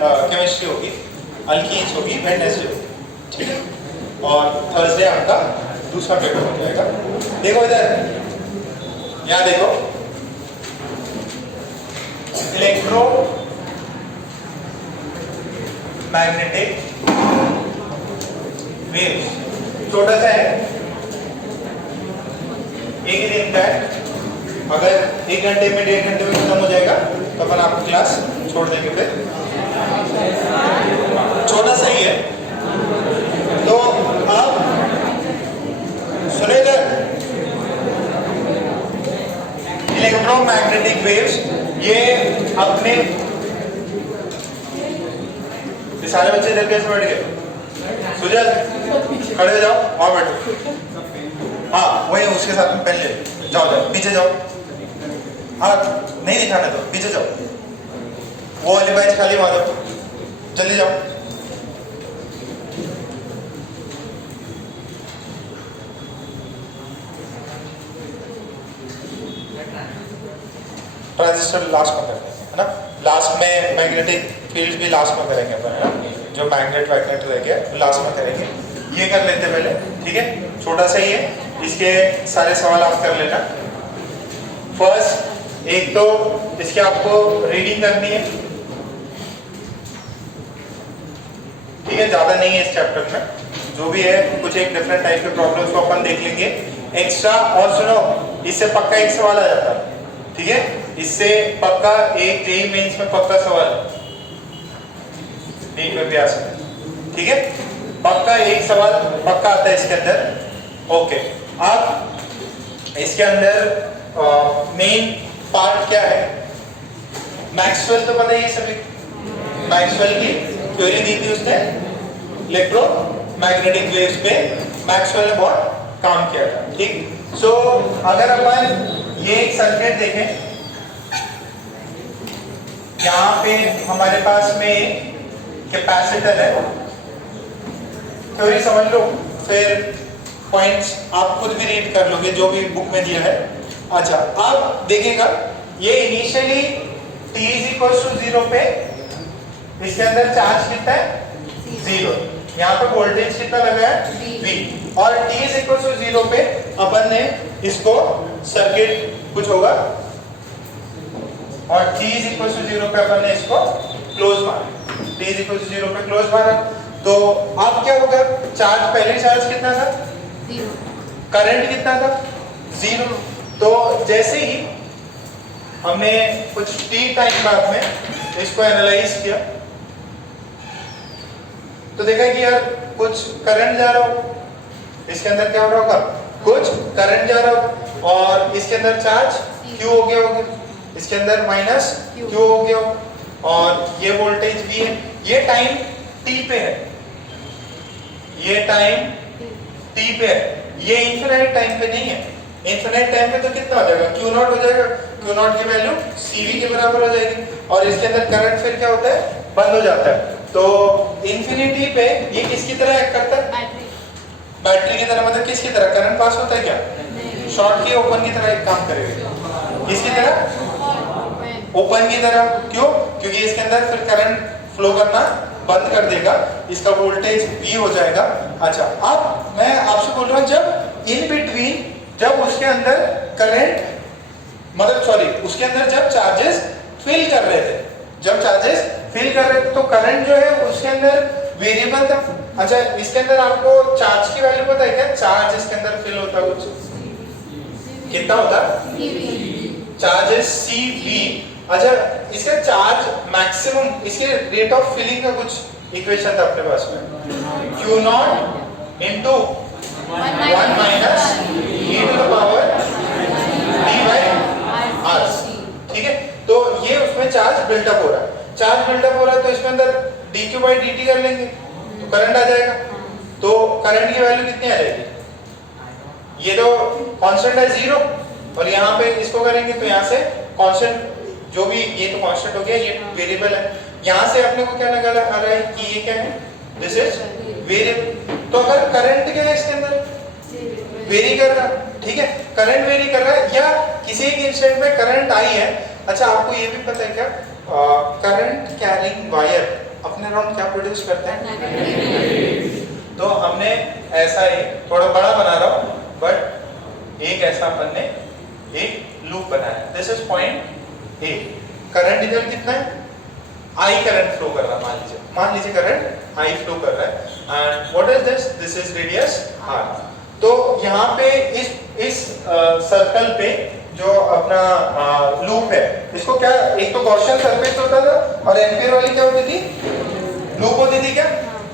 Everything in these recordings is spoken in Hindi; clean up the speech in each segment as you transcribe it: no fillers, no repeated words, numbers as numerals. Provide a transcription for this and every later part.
केमिस्ट्री होगी, अल्कीन्स होगी, वेडनेसडे होगी, ठीक है। और थर्सडे आपका दूसरा पेपर हो जाएगा। देखो इधर, यहाँ देखो, इलेक्ट्रो मैग्नेटिक वेव्स, छोटा सा है, एक ही दिन का है। अगर 1 घंटे में 1.5 घंटे में खत्म हो जाएगा तो अपन आपको क्लास छोड़ देंगे। फिर छोटा सा ही है। तो आप सुने इधर, इलेक्ट्रोमैग्नेटिक वेव्स, ये अपने सारे बच्चे इधर कैसे बैठ गए? सुजल खड़े हो जाओ, वहां बैठो। हाँ वही उसके साथ में पहले जाओ, जाओ पीछे जाओ, हाथ नहीं दिखाने दो, पीछे जाओ, वो वाली बैच खाली मारो, जल्दी जाओ। ट्रांजिस्टर लास्ट में करते हैं, है ना। लास्ट में मैग्नेटिक फील्ड भी लास्ट में करेंगे अपन, है ना। जो मैग्नेट वैग्नेट रहेंगे लास्ट में करेंगे। ये कर लेते हैं पहले, ठीक है। छोटा सा ही है, इसके सारे सवाल आप कर लेना। फर्स्ट एक तो इसकी आपको रीडिंग करनी है, ठीक है, ज्यादा नहीं है इस चैप्टर में, जो भी है कुछ एक डिफरेंट टाइप के प्रॉब्लम्स को अपन देख लेंगे एक्स्ट्रा। और सुनो, इससे पक्का एक सवाल आ जाता है, ठीक है, इससे पक्का एक जेईई मेंस में पक्का सवाल नीट में भी आ सकता है, ठीक है, पक्का एक सवाल पक्का आता है इसके अंदर। ओके, अब इसके अंदर मेन पार्ट क्या है? मैक्सवेल तो पता ही है सभी, मैक्सवेल की थ्योरी दी थी उसने इलेक्ट्रोमैग्नेटिक वेव्स पे, मैक्सवेल ने बहुत काम किया था, ठीक। सो अगर अपन ये एक सर्किट देखें, यहाँ पे हमारे पास में कैपेसिटर है, थ्योरी समझ लो, फिर पॉइंट्स आप खुद भी रीड कर लोगे जो भी बुक में दिया है। अच्छा, अब देखिएगा, ये इनिशियली t = 0 पे इसके अंदर चार्ज कितना है? 0। यहाँ पे वोल्टेज कितना लगा है? V। और t = 0 पे अपन ने इसको सर्किट कुछ होगा, और t = 0 पे अपन ने इसको क्लोज मारा, t = 0 पे क्लोज मारा। तो अब क्या होगा? चार्ज, पहले चार्ज कितना था? 0। करंट कितना था? 0। तो जैसे ही हमने कुछ t टाइम बाद में इसको एनालाइज किया तो देखा कि यार कुछ करंट जा रहा हो, इसके अंदर क्या हो रहा होगा? कुछ करंट जा रहा हो, और इसके अंदर चार्ज q हो गया होगा, इसके अंदर माइनस q हो गया होगा, और ये वोल्टेज v है। ये टाइम t पे है, ये टाइम t पे है, ये इनफिनिट टाइम पे नहीं है। इनफिनिट टाइम पे तो कितना हो जाएगा? Q0 हो जाएगा, Q0 की वैल्यू CV के बराबर हो जाएगी, और इसके अंदर करंट फिर क्या होता है? बंद हो जाता है। तो इन्फिनिटी पे ये किसकी तरह एक्ट करता है? बैटरी की तरह। मतलब किसकी तरह? करंट पास होता है क्या? शॉर्ट की ओपन की तरह एक काम करेगा। किसकी तरह? ओपन की तरह। क्यों? क्योंकि इसके अंदर फिर करंट फ्लो करना बंद कर देगा, इसका वोल्टेज V हो जाएगा। अच्छा, अब मैं आपसे बोल रहा हूँ, जब इन बिटवीन, जब उसके अंदर करंट, मतलब सॉरी, उसके अंदर जब चार्जेस फिल कर रहे थे, जब चार्जेस फिल कर रहे थे तो करंट जो है उसके अंदर वेरिएबल था। अच्छा, इसके अंदर आपको चार्ज की वैल्यू पता है क्या? चार्ज इसके अंदर फिल होता है कुछ, कितना होता है? Charge is CV। अच्छा, इसका चार्ज मैक्सिमम, इसके रेट ऑफ फिलिंग का कुछ इक्वेशन था अपने पास में, Q0 into 1 minus e to the power d by r, ठीक है। तो ये उसमें चार्ज बिल्डअप हो रहा है, चार्ज बिल्डअप हो रहा है, तो इसमें अंदर dq by dt कर लेंगे तो करंट आ जाएगा। तो करंट की वैल्यू कितनी आ जाएगी? ये तो कांस्टेंट है 0, और यहाँ पे इसको करेंगे तो यहाँ से कांस्टेंट, जो भी, ये तो कांस्टेंट हो गया, ये वेरिएबल है। यहाँ से अपने को क्या निकाला आ रहा है कि ये क्या है? This is variable. तो अगर करंट क्या है इसके अंदर? वेरी कर रहा, ठीक है, करंट वेरी कर रहा है, या किसी एक इंस्टेंट में करंट आई है। अच्छा, आपको ये भी पता है क्या? करंट कैरिंग वायर अपने अराउंड क्या प्रोड्यूस करते हैं? तो हमने ऐसा ही थोड़ा बड़ा बना रहा हूँ, बट एक ऐसा अपन ने एक लूप बनाया। This is point A. Current इधर कितना है? आई करंट फ्लो कर रहा है, मान लीजिए करंट आई फ्लो कर रहा है। And what is this? This is radius R. तो यहाँ पे इस सर्कल पे जो अपना लूप है, इसको क्या, एक तो गॉसियन सरफेस होता था और एम्पियर वाली क्या होती थी? लूप होती थी क्या?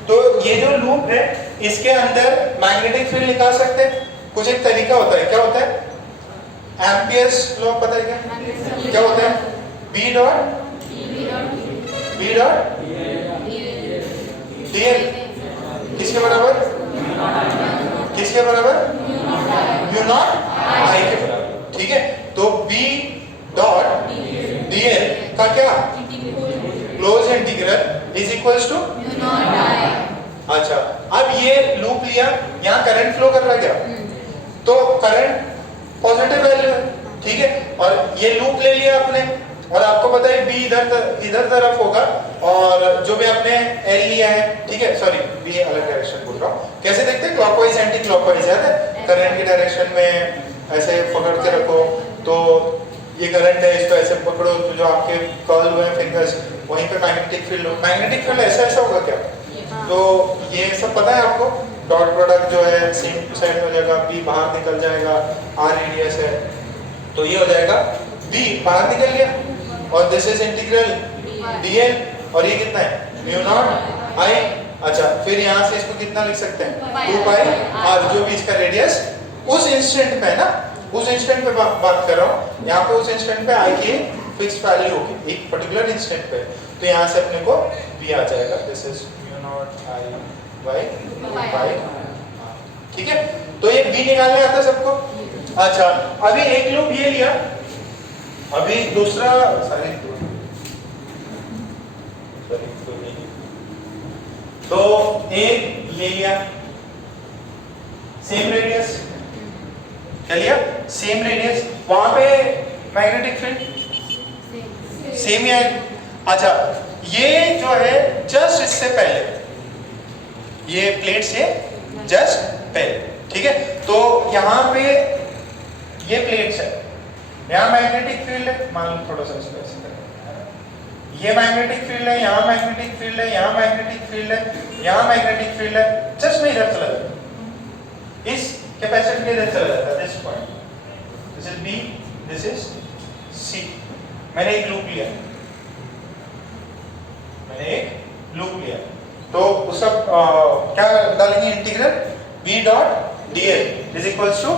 तो ये जो लूप है इसके अंदर मैग्नेटिक फील्ड निकाल सकते हैं। कुछ एक तरीका होता है, क्या होता है? एम्पियर्स लॉ पता है क्या? क्या होता है? बी डॉट डीएल किसके बराबर? किसके बराबर? म्यू नॉट आई के बराबर। ठीक है, तो बी डॉट डीएल का क्या? Close integral is equals to mu naught I. अच्छा, अब ये लूप लिया, यहाँ करंट फ्लो कर रहा है क्या? तो करंट पॉजिटिव वैल्यू है, ठीक है, और ये लूप ले लिया आपने, और आपको पता है बी इधर तरफ होगा, और जो भी आपने एल लिया है, ठीक है, सॉरी बी अलग डायरेक्शन बोल रहा हूँ। कैसे देखते हैं? क्लॉकवाइज एंटी क्लॉकवाइज है। करंट की डायरेक्शन में ऐसे पकड़ के रखो, तो ये करंट है, इसको ऐसे पकड़ो तो जो आपके कर्ल हुए हैं फिंगर्स, वहीं पे मैग्नेटिक फील्ड हो। मैग्नेटिक फील्ड ऐसा होगा क्या? तो ये सब पता है आपको। डॉट प्रोडक्ट जो है सेम टू साइड हो जाएगा, बी बाहर निकल जाएगा, आर रेडियस है, तो ये हो जाएगा बी बाहर निकल गया, और दिस इज इंटीग्रल डीएल, और ये कितना है? Mu naught I. अच्छा, फिर यहाँ से इसको कितना लिख सकते हैं? 2 पाई आर, जो भी इसका रेडियस उस इंस्टेंट पे है ना, उस इंस्टेंट पे बात कर रहा हूँ। यहाँ पे उस इंस्टेंट पे आई की फिक्स वैल्यू होगी एक पर्टिकुलर इंस्टेंट पे, तो यहाँ से अपने को बी आ जाएगा। This is mu naught I by, ठीक है। तो ये बी निकालने आता है सबको। अच्छा, अभी एक लूप ये लिया, अभी दूसरा तो एक ये लिया, सेम रेडियस, क्या लिया? सेम रेडियस, वहां पे मैग्नेटिक फील्ड सेम ही है। अच्छा, ये जो है जस्ट इससे पहले, ये प्लेट से जस्ट पहले, ठीक है, तो यहाँ पे ये प्लेट्स है, यहाँ मैग्नेटिक फील्ड है, मान लो थोड़ा सा इसको ऐसे करें, ये मैग्नेटिक फील्ड है, यहाँ मैग्नेटिक फील्ड है, यहाँ मैग्नेटिक फील्ड है, यहाँ मैग्नेटिक फील्ड है, जस्ट मैं इधर चला जाता, इस कैपेसिटी के इधर चला जाता है, this point, this is B, this is C. मैंने एक लूप लिया, तो उसका क्या डालेंगे? Integral B dot dl is equals to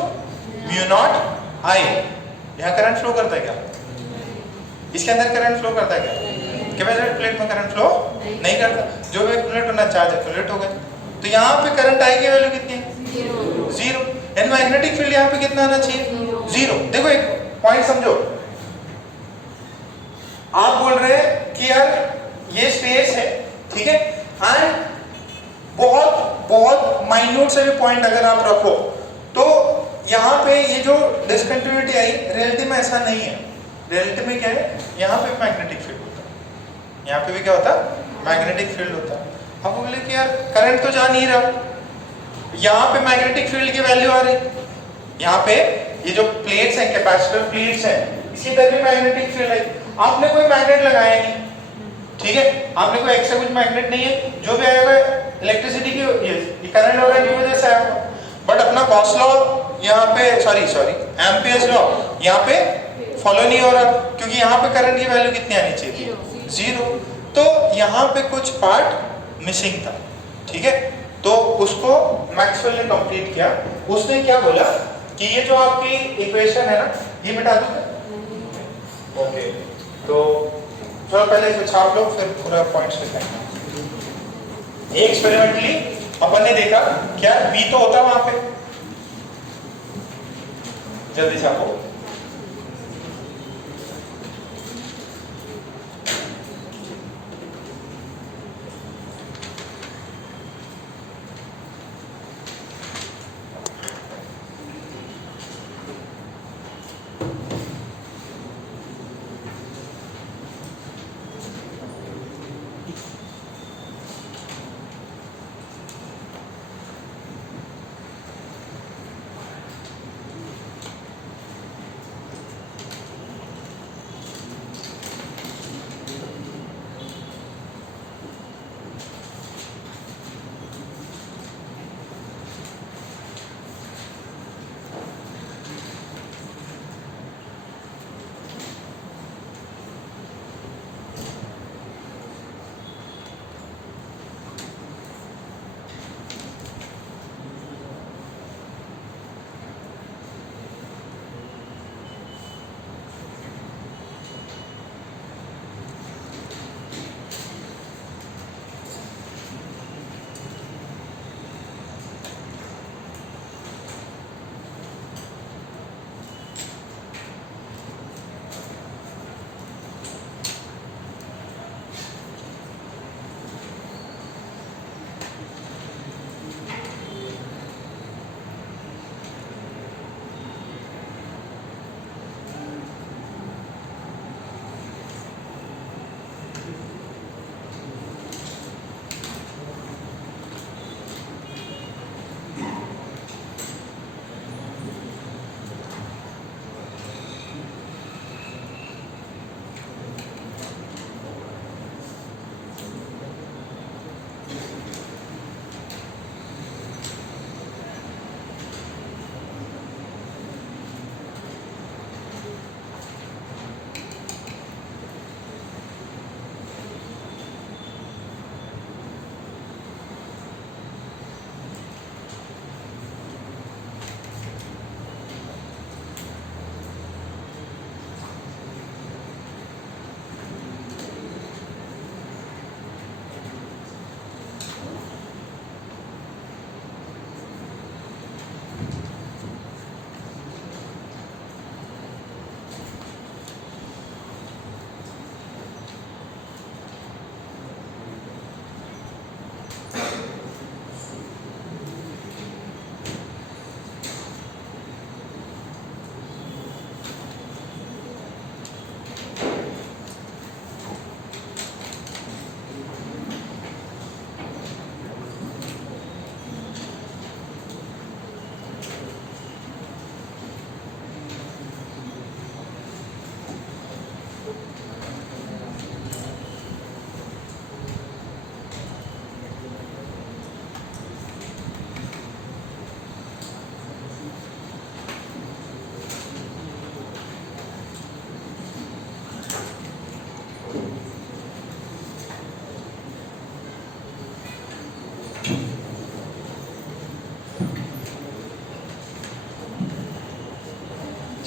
mu naught I. यहाँ करंट फ्लो करता है क्या? इसके अंदर करंट फ्लो करता है क्या? कैपेसिटर प्लेट में करंट फ्लो नहीं करता, जो भी एक्यूमुलेट होना चार्ज एक्यूमुलेट हो गया। तो यहाँ पे करंट आई की वैल्यू कितनी है? 0। एंड मैग्नेटिक फील्ड यहाँ पे कितना आना चाहिए? 0। देखो एक पॉइंट समझो, आप बोल रहे हैं कि यार ये स्पेस है, ठीक है, एंड बहुत माइन्यूट से भी पॉइंट अगर आप रखो, तो यहाँ पे ये जो डिसकंटिन्यूटी आई, रियलिटी में ऐसा नहीं है। रियलिटी में क्या है? यहाँ पे मैग्नेटिक फील्ड होता है, यहाँ पे भी क्या होता है? मैग्नेटिक फील्ड होता है। हम बोले कि यार करंट तो जा नहीं रहा, यहाँ पे मैग्नेटिक फील्ड की वैल्यू आ रही, यहाँ पे ये जो प्लेट्स हैं, कैपेसिटर प्लेट्स हैं, इसी तरह भी मैग्नेटिक फील्ड है। आपने कोई मैग्नेट लगाया नहीं, ठीक है, आपने कोई एक्स्ट्रा कुछ मैग्नेट नहीं है, जो भी आया हुआ इलेक्ट्रिसिटी की करंट वगैरह की वजह से आया, बट अपना गॉस लॉ यहाँ पे सॉरी एम्पियर्स लॉ यहाँ पे फॉलो नहीं हो रहा, क्योंकि यहाँ पे करंट की वैल्यू कितनी आनी चाहिए? 0। तो यहाँ पे कुछ पार्ट मिसिंग था, ठीक है, तो उसको मैक्सवेल ने कंप्लीट किया। उसने क्या बोला कि ये जो आपकी इक्वेशन है ना, ये मिटा दो। ओके, तो थोड़ा पहले इसको छाप लो, फिर पूरा पॉइंट्स लिखेंगे। एक्सपेरिमेंटली अपन ने देखा क्या बी तो होता वहां पे, जल्दी छापो।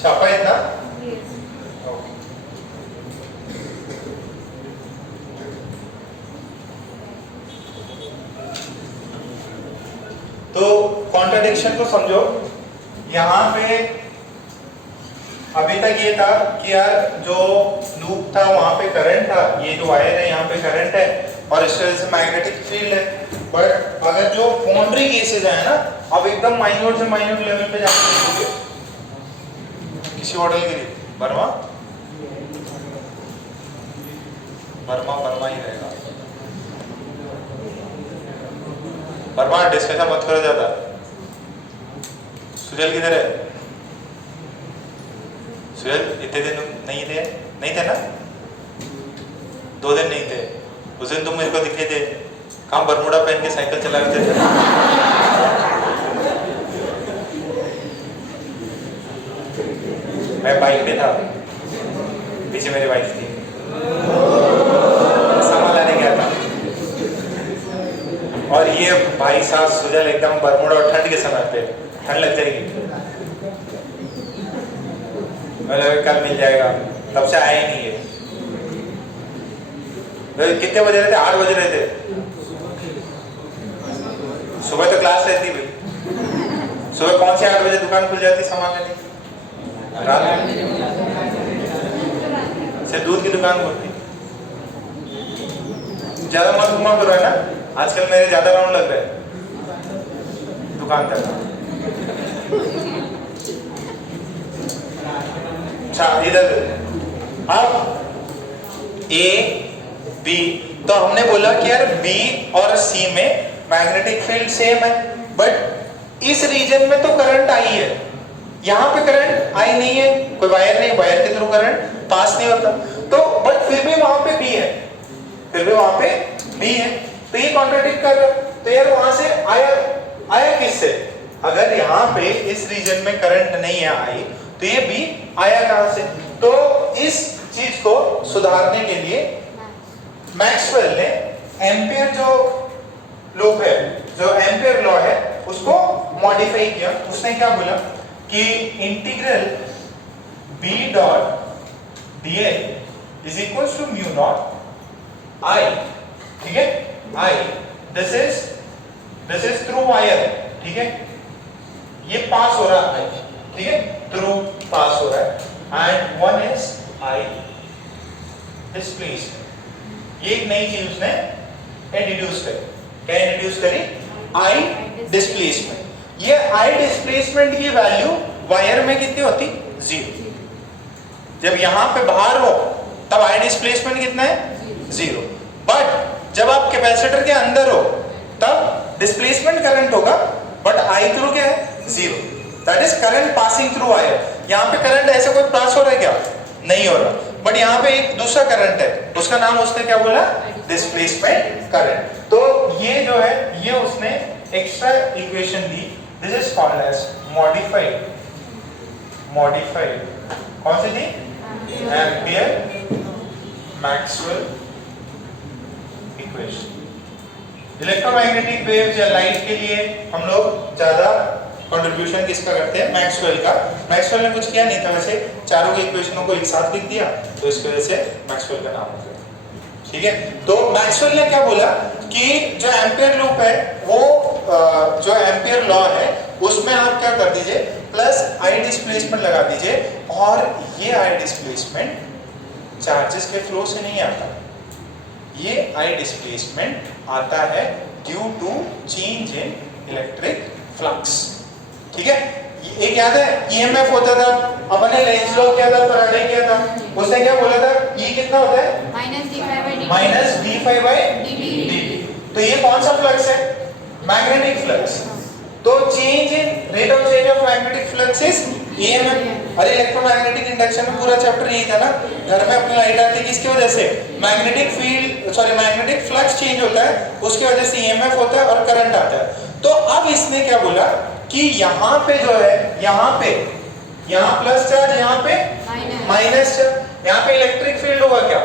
छापा इतना? तो कॉन्ट्रडिक्शन को समझो। यहाँ पे अभी तक ये था कि यार जो लूप था वहां पे करंट था, ये जो वायर है यहाँ पे करंट है और इस वजह से मैग्नेटिक फील्ड है। बट अगर जो बाउंड्री केसेस है ना, अब एकदम माइन्यूट से माइन्यूट लेवल पे जाके देखोगे, किसी मॉडल के लिए वर्मा ही रहेगा। वर्मा डिस्कशन मत करो ज्यादा। सुजल किधर है? सुजल इतने दिन नहीं थे ना? 2 दिन नहीं थे। उस दिन तुम मेरे को दिखे थे, कहाँ बरमूडा पहन के साइकिल चला रहे थे। मैं बाइक पे था, पीछे मेरी वाइफ थी, सामान लाने गया था। और ये भाई साहब सुजल एकदम बरमूडा और ठंड के समय पे, ठंड लग जाएगी, कल मिल जाएगा, तब से आया ही नहीं है। कितने बजे रहे थे? 8 बजे रहे थे। सुबह तो क्लास रहती भाई। सुबह कौन से 8 बजे दुकान खुल जाती सामान लेने? रात में सिर्फ दूध की दुकान खुलती। ज्यादा मत घुमा करो है ना, आजकल मेरे ज्यादा राउंड लग रहे हैं दुकान तक। अच्छा इधर अब ए बी, तो हमने बोला कि यार बी और सी में मैग्नेटिक फील्ड सेम है, बट इस रीजन में तो करंट आई है, यहाँ पे करंट आई नहीं है, कोई वायर नहीं, वायर के थ्रू करंट पास नहीं होता, तो बट फिर भी वहां पे बी है, तो ये कॉन्ट्रडिक्ट कर रहा है। तो यार वहां से आया किससे? अगर यहाँ पे इस रीजन में करंट नहीं है आई, तो ये बी आया कहां से? तो इस चीज को सुधारने के लिए मैक्सवेल ने एम्पियर जो लूप है, जो एम्पियर लॉ है, उसको मॉडिफाई किया। उसने क्या बोला कि integral b dot dl is equals to mu naught I, ठीक है, I this is through wire, ठीक है, ये पास हो रहा है, ठीक है, थ्रू पास हो रहा है, and one is I displacement. ये एक नई चीज उसने इंट्रोड्यूस करी। क्या इंट्रोड्यूस करी? I displacement. ये I डिस्प्लेसमेंट की वैल्यू वायर में कितनी होती? 0। जब यहां पे बाहर हो तब I डिस्प्लेसमेंट कितना है? 0। बट जब आप कैपेसिटर के अंदर हो तब डिस्प्लेसमेंट करंट होगा, बट I थ्रू क्या है? 0। That is current passing through wire. यहाँ पे करंट ऐसे कोई पास हो रहा है क्या? नहीं हो रहा, बट यहाँ पे एक दूसरा करंट है, उसका नाम उसने क्या बोला? Displacement current. तो ये जो है, ये उसने एक्स्ट्रा इक्वेशन दी, this is called as modified कौन सी थी? Ampere Maxwell equation. Electromagnetic waves या लाइट के लिए हम लोग ज्यादा कंट्रीब्यूशन किसका करते हैं? मैक्सवेल का। मैक्सवेल ने कुछ किया नहीं था वैसे, चारों की इक्वेशनों को एक साथ लिख दिया, तो इस वजह से मैक्सवेल का नाम हो गया, ठीक है। तो मैक्सवेल ने क्या बोला कि जो एम्पियर लूप है, वो जो एम्पियर लॉ है, उसमें आप क्या कर दीजिए, प्लस आई डिस्प्लेसमेंट लगा दीजिए, और ये आई डिस्प्लेसमेंट चार्जेस के फ्लो से नहीं आता, ये आई डिस्प्लेसमेंट आता है due to change in electric flux, ठीक है। एक याद है ईएमएफ होता था, अपने लेंज लॉ किया था, फैराडे किया था, उसने क्या बोला था? ये कितना होता है? Minus d∅dt। तो ये कौन सा फ्लक्स है? Magnetic flux. तो change in rate of change of magnetic flux is EMF. अरे इलेक्ट्रोमैग्नेटिक इंडक्शन में पूरा चैप्टर यही था ना, घर में अपनी लाइट आती है किसकी वजह से? मैग्नेटिक फ्लक्स चेंज होता है, उसकी वजह से ईएमएफ होता है और करंट आता है। तो अब इसने क्या बोला कि यहाँ पे जो है, यहाँ प्लस चार्ज, यहाँ पे माइनस चार्ज, यहाँ पे इलेक्ट्रिक फील्ड होगा क्या?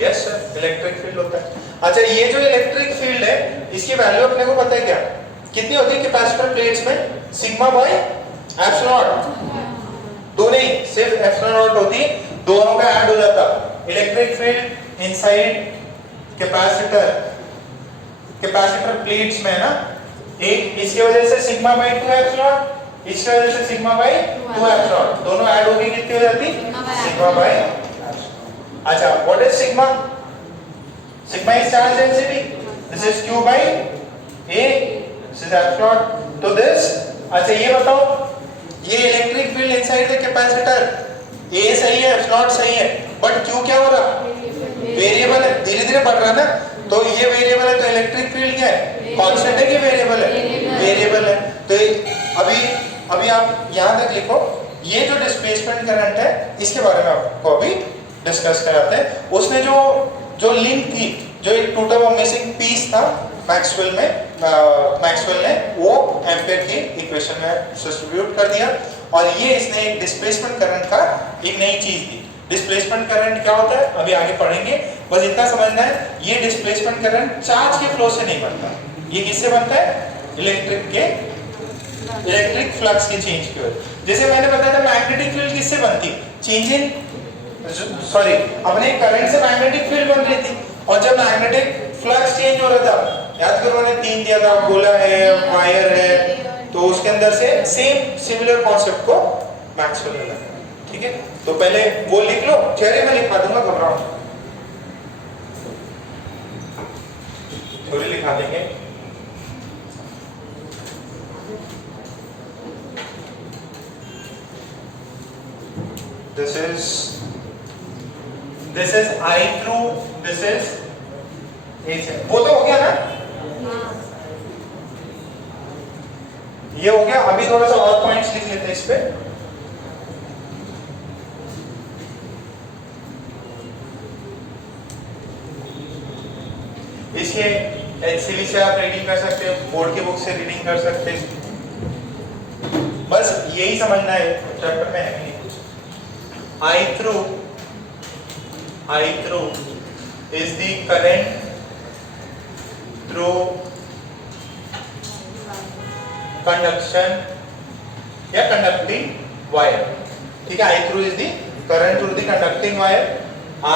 यस सर, इलेक्ट्रिक फील्ड होता है। अच्छा, ये जो इलेक्ट्रिक फील्ड है, इसकी वैल्यू अपने को पता है क्या? कितनी होती है कैपेसिटर प्लेट्स में? Sigma by epsilon. दो नहीं, सिर्फ एप्सिलॉन नॉट होती, दोनों का ऐड हो जाता। Electric field inside capacitor, capacitor plates में ना, एक इसकी वजह से सिग्मा बाई 2 एप्सिलॉन, इसकी वजह से सिग्मा बाई 2 एप्सिलॉन, दोनों ऐड होके कितनी हो जाती? Sigma by epsilon. अच्छा, what is sigma? Sigma is charge density, this is q by a, this is epsilon. तो दिस, अच्छा ये बताओ, ये electric field inside the capacitor, a सही है, एप्सिलॉन सही है, बट q क्या हो रहा? वेरिएबल है, धीरे धीरे बढ़ रहा है ना, तो ये वेरिएबल है, तो इलेक्ट्रिक फील्ड क्या है? कांस्टेंट है कि वेरिएबल है? वेरिएबल है। तो अभी आप यहां तक लिखो, ये जो डिस्प्लेसमेंट करंट है इसके बारे में आपको अभी डिस्कस कराते हैं। उसने जो लिंक थी, जो एक टूटा हुआ मिसिंग पीस था मैक्सवेल ने वो एम्पियर की इक्वेशन में सब्स्टिट्यूट कर दिया, और ये इसने एक डिस्प्लेसमेंट करंट का एक नई चीज दी। डिस्प्लेसमेंट करंट क्या होता है अभी आगे पढ़ेंगे, बस इतना समझना है, ये डिस्प्लेसमेंट करंट चार्ज के फ्लो से नहीं बनता, ये किससे बनता है? इलेक्ट्रिक फ्लक्स के चेंज की वजह। जैसे मैंने बताया था मैग्नेटिक फील्ड किससे बनती? चेंज इन अपने करंट से मैग्नेटिक फील्ड बन रही थी, और जब मैग्नेटिक फ्लक्स चेंज हो रहा था, याद करो मैंने 3 दिया था, गोला है, वायर है, तो उसके अंदर से सेम सिमिलर कॉन्सेप्ट को मैक्सवेल ने लगाया। ठीक है, तो पहले वो लिख लो, चेहरे में लिखा दूंगा, घबराओ, थोड़ी लिखा देंगे। This is I through, this is H है, वो तो हो गया ना? ये हो गया। अभी थोड़ा सा और पॉइंट्स लिख लेते हैं इस पे। इसके एचसीवी से आप रीडिंग कर सकते हो, बोर्ड की बुक से रीडिंग कर सकते हैं, बस यही समझना है, चैप्टर में है नहीं कुछ। I through is the current through conduction या conducting wire। ठीक है, I through is the current through the conducting wire, I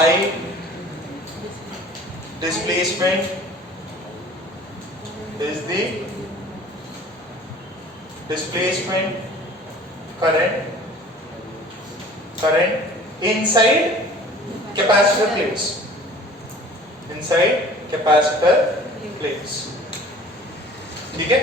displacement is the displacement current inside capacitor plates, inside capacitor plates। ठीक है,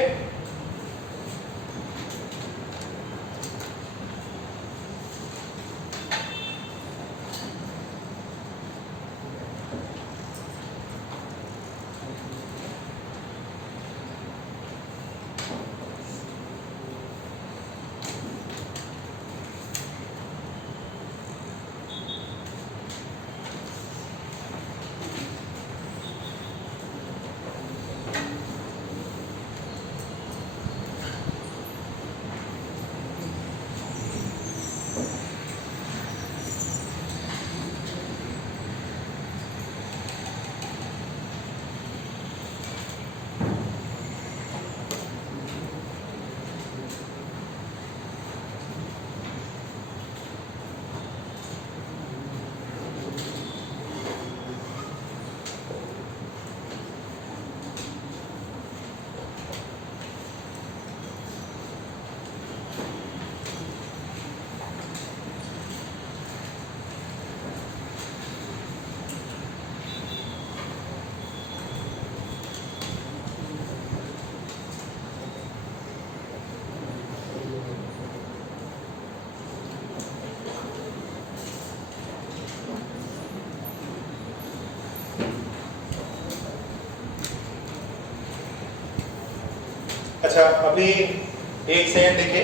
अच्छा अभी एक सेकंड देखिए,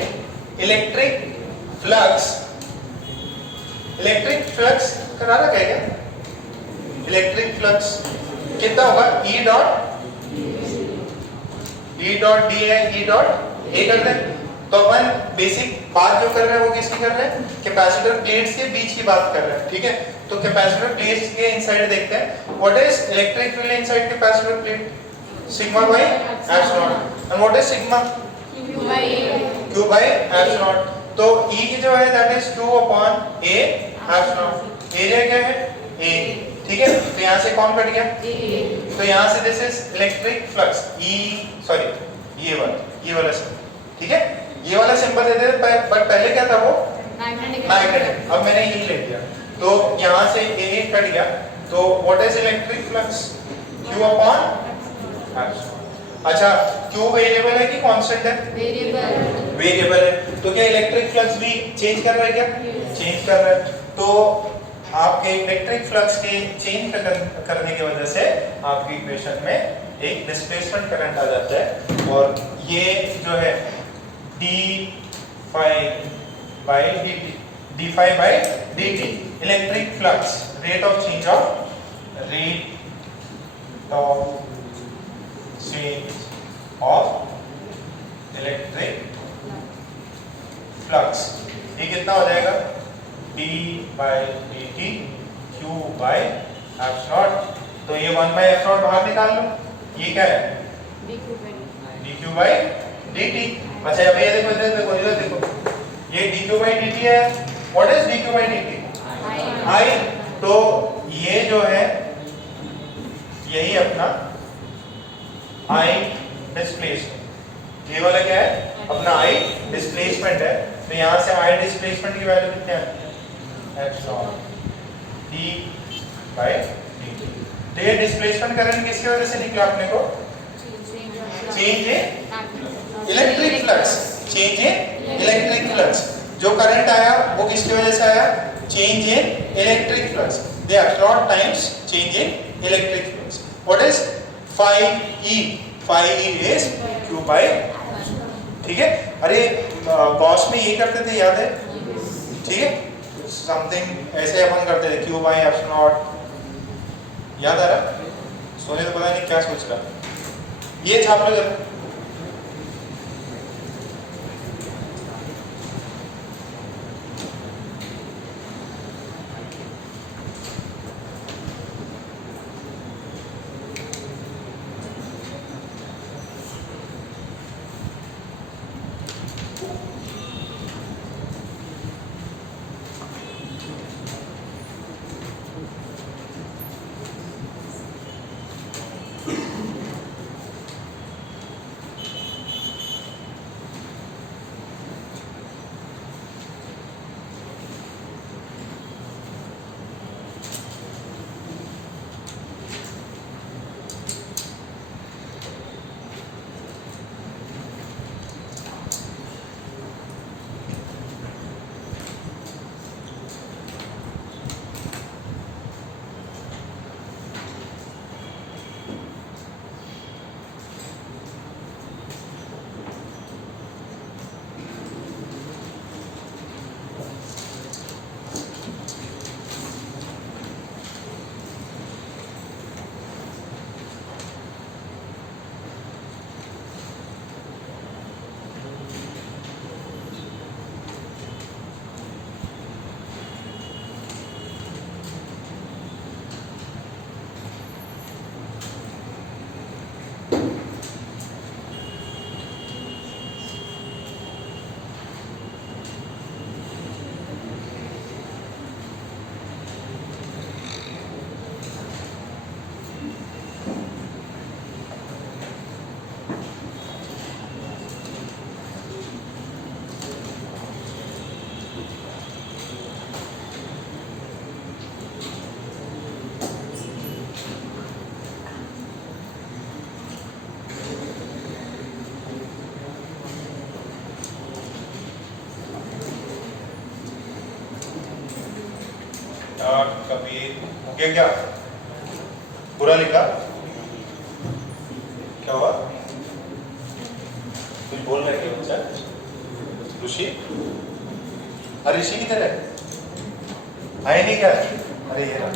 इलेक्ट्रिक फ्लक्स करारा क्या है? इलेक्ट्रिक फ्लक्स कितना होगा? E डॉट डी है, E डॉट ए करते हैं। तो अपन बेसिक बात जो कर रहे हैं वो किसकी कर रहे हैं? कैपेसिटर प्लेट्स के बीच की बात कर रहे हैं। ठीक है, तो कैपेसिटर प्लेट्स के इनसाइड देखते हैं, what is electric field inside capacitor plate? Sigma by epsilon. And what is sigma? Q by A. Q by epsilon. तो E की जो है that is 2 upon A epsilon. Area क्या है A, ठीक है। तो यहाँ से कौन कट गया तो यहाँ से दिस इज इलेक्ट्रिक फ्लक्स ये वाला सिंबल, ठीक है। ये वाला सिंबल दे दे, बट पहले क्या था वो मैग्नेटिक, अब मैंने ये ले लिया तो यहाँ से A कट गया। तो what is electric flux Q upon epsilon. अच्छा Q वेरिएबल है कि कांस्टेंट है? वेरिएबल है। तो क्या इलेक्ट्रिक फ्लक्स भी चेंज कर रहा है? क्या चेंज कर रहा है? तो आपके इलेक्ट्रिक फ्लक्स के चेंज करने की वजह से आपकी इक्वेशन में एक डिस्प्लेसमेंट करंट आ जाता है, और ये जो है d phi by dt electric flux rate of change of electric flux, ये कितना हो जाएगा d by dt q by epsilon. तो ये 1 by एप्सिलॉन बाहर निकाल लो, ये क्या है dq by dt। अच्छा अब ये देखो ये dq by dt है। What is dq by dt? I। तो ये जो है यही अपना I डिस्प्लेसमेंट, ये वाला क्या है अपना I डिस्प्लेसमेंट है। तो यहाँ से I डिस्प्लेसमेंट की वैल्यू कितनी आती है एप्सिलॉन d by dt। तो ये डिस्प्लेसमेंट करंट किसकी वजह से निकला अपने को? Change in electric flux, change in electric flux. जो करंट आया वो किसकी वजह से आया? Change in electric flux. The epsilon times change in electric flux. What is phi e? phi e is q by, ठीक है। अरे गॉस में ये करते थे, याद है? ठीक है, समथिंग ऐसे अपन करते थे q by एप्सिलॉन, याद आ रहा? सोने तो पता नहीं क्या सोच रहा। ये छाप लो जरा। कभी हो गया क्या? बुरा लिखा? क्या हुआ? कुछ बोल रहे क्या बच्चा? ऋषि? अरे ऋषि किधर है? आए नहीं क्या? अरे ये ना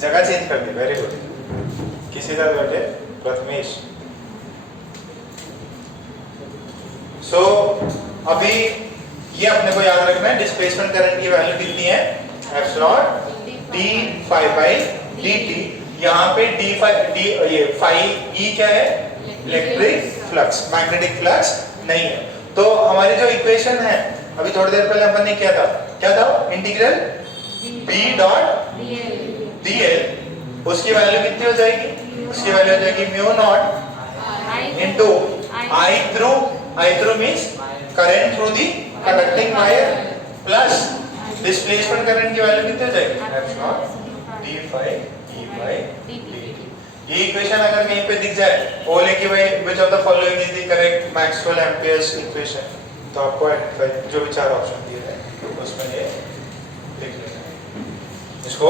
जगह चेंज कर दी, वेरी गुड। किसी साथ बैठे? प्रथमेश। सो अभी ये अपने को याद रखना है, डिस्प्लेसमेंट करंट की वैल्यू कितनी है? Epsilon d phi by dt। यहाँ पे ये phi e क्या है? इलेक्ट्रिक फ्लक्स, मैग्नेटिक फ्लक्स नहीं है। तो हमारी जो इक्वेशन है अभी थोड़ी देर पहले अपन ने किया था, क्या था? इंटीग्रल b डॉट dl, उसकी वैल्यू कितनी हो जाएगी? उसकी वैल्यू हो जाएगी mu not into I through means current through the conducting wire plus displacement current की वैल्यू कितनी हो जाएगी? Epsilon d phi e by dt। ये इक्वेशन अगर कहीं पे दिख जाए, बोले कि भाई which of the following is the correct Maxwell Ampere's equation, तो आपको आइडेंटिफाई जो भी चार ऑप्शन दिए हैं उसमें ये लिख लेना है। इसको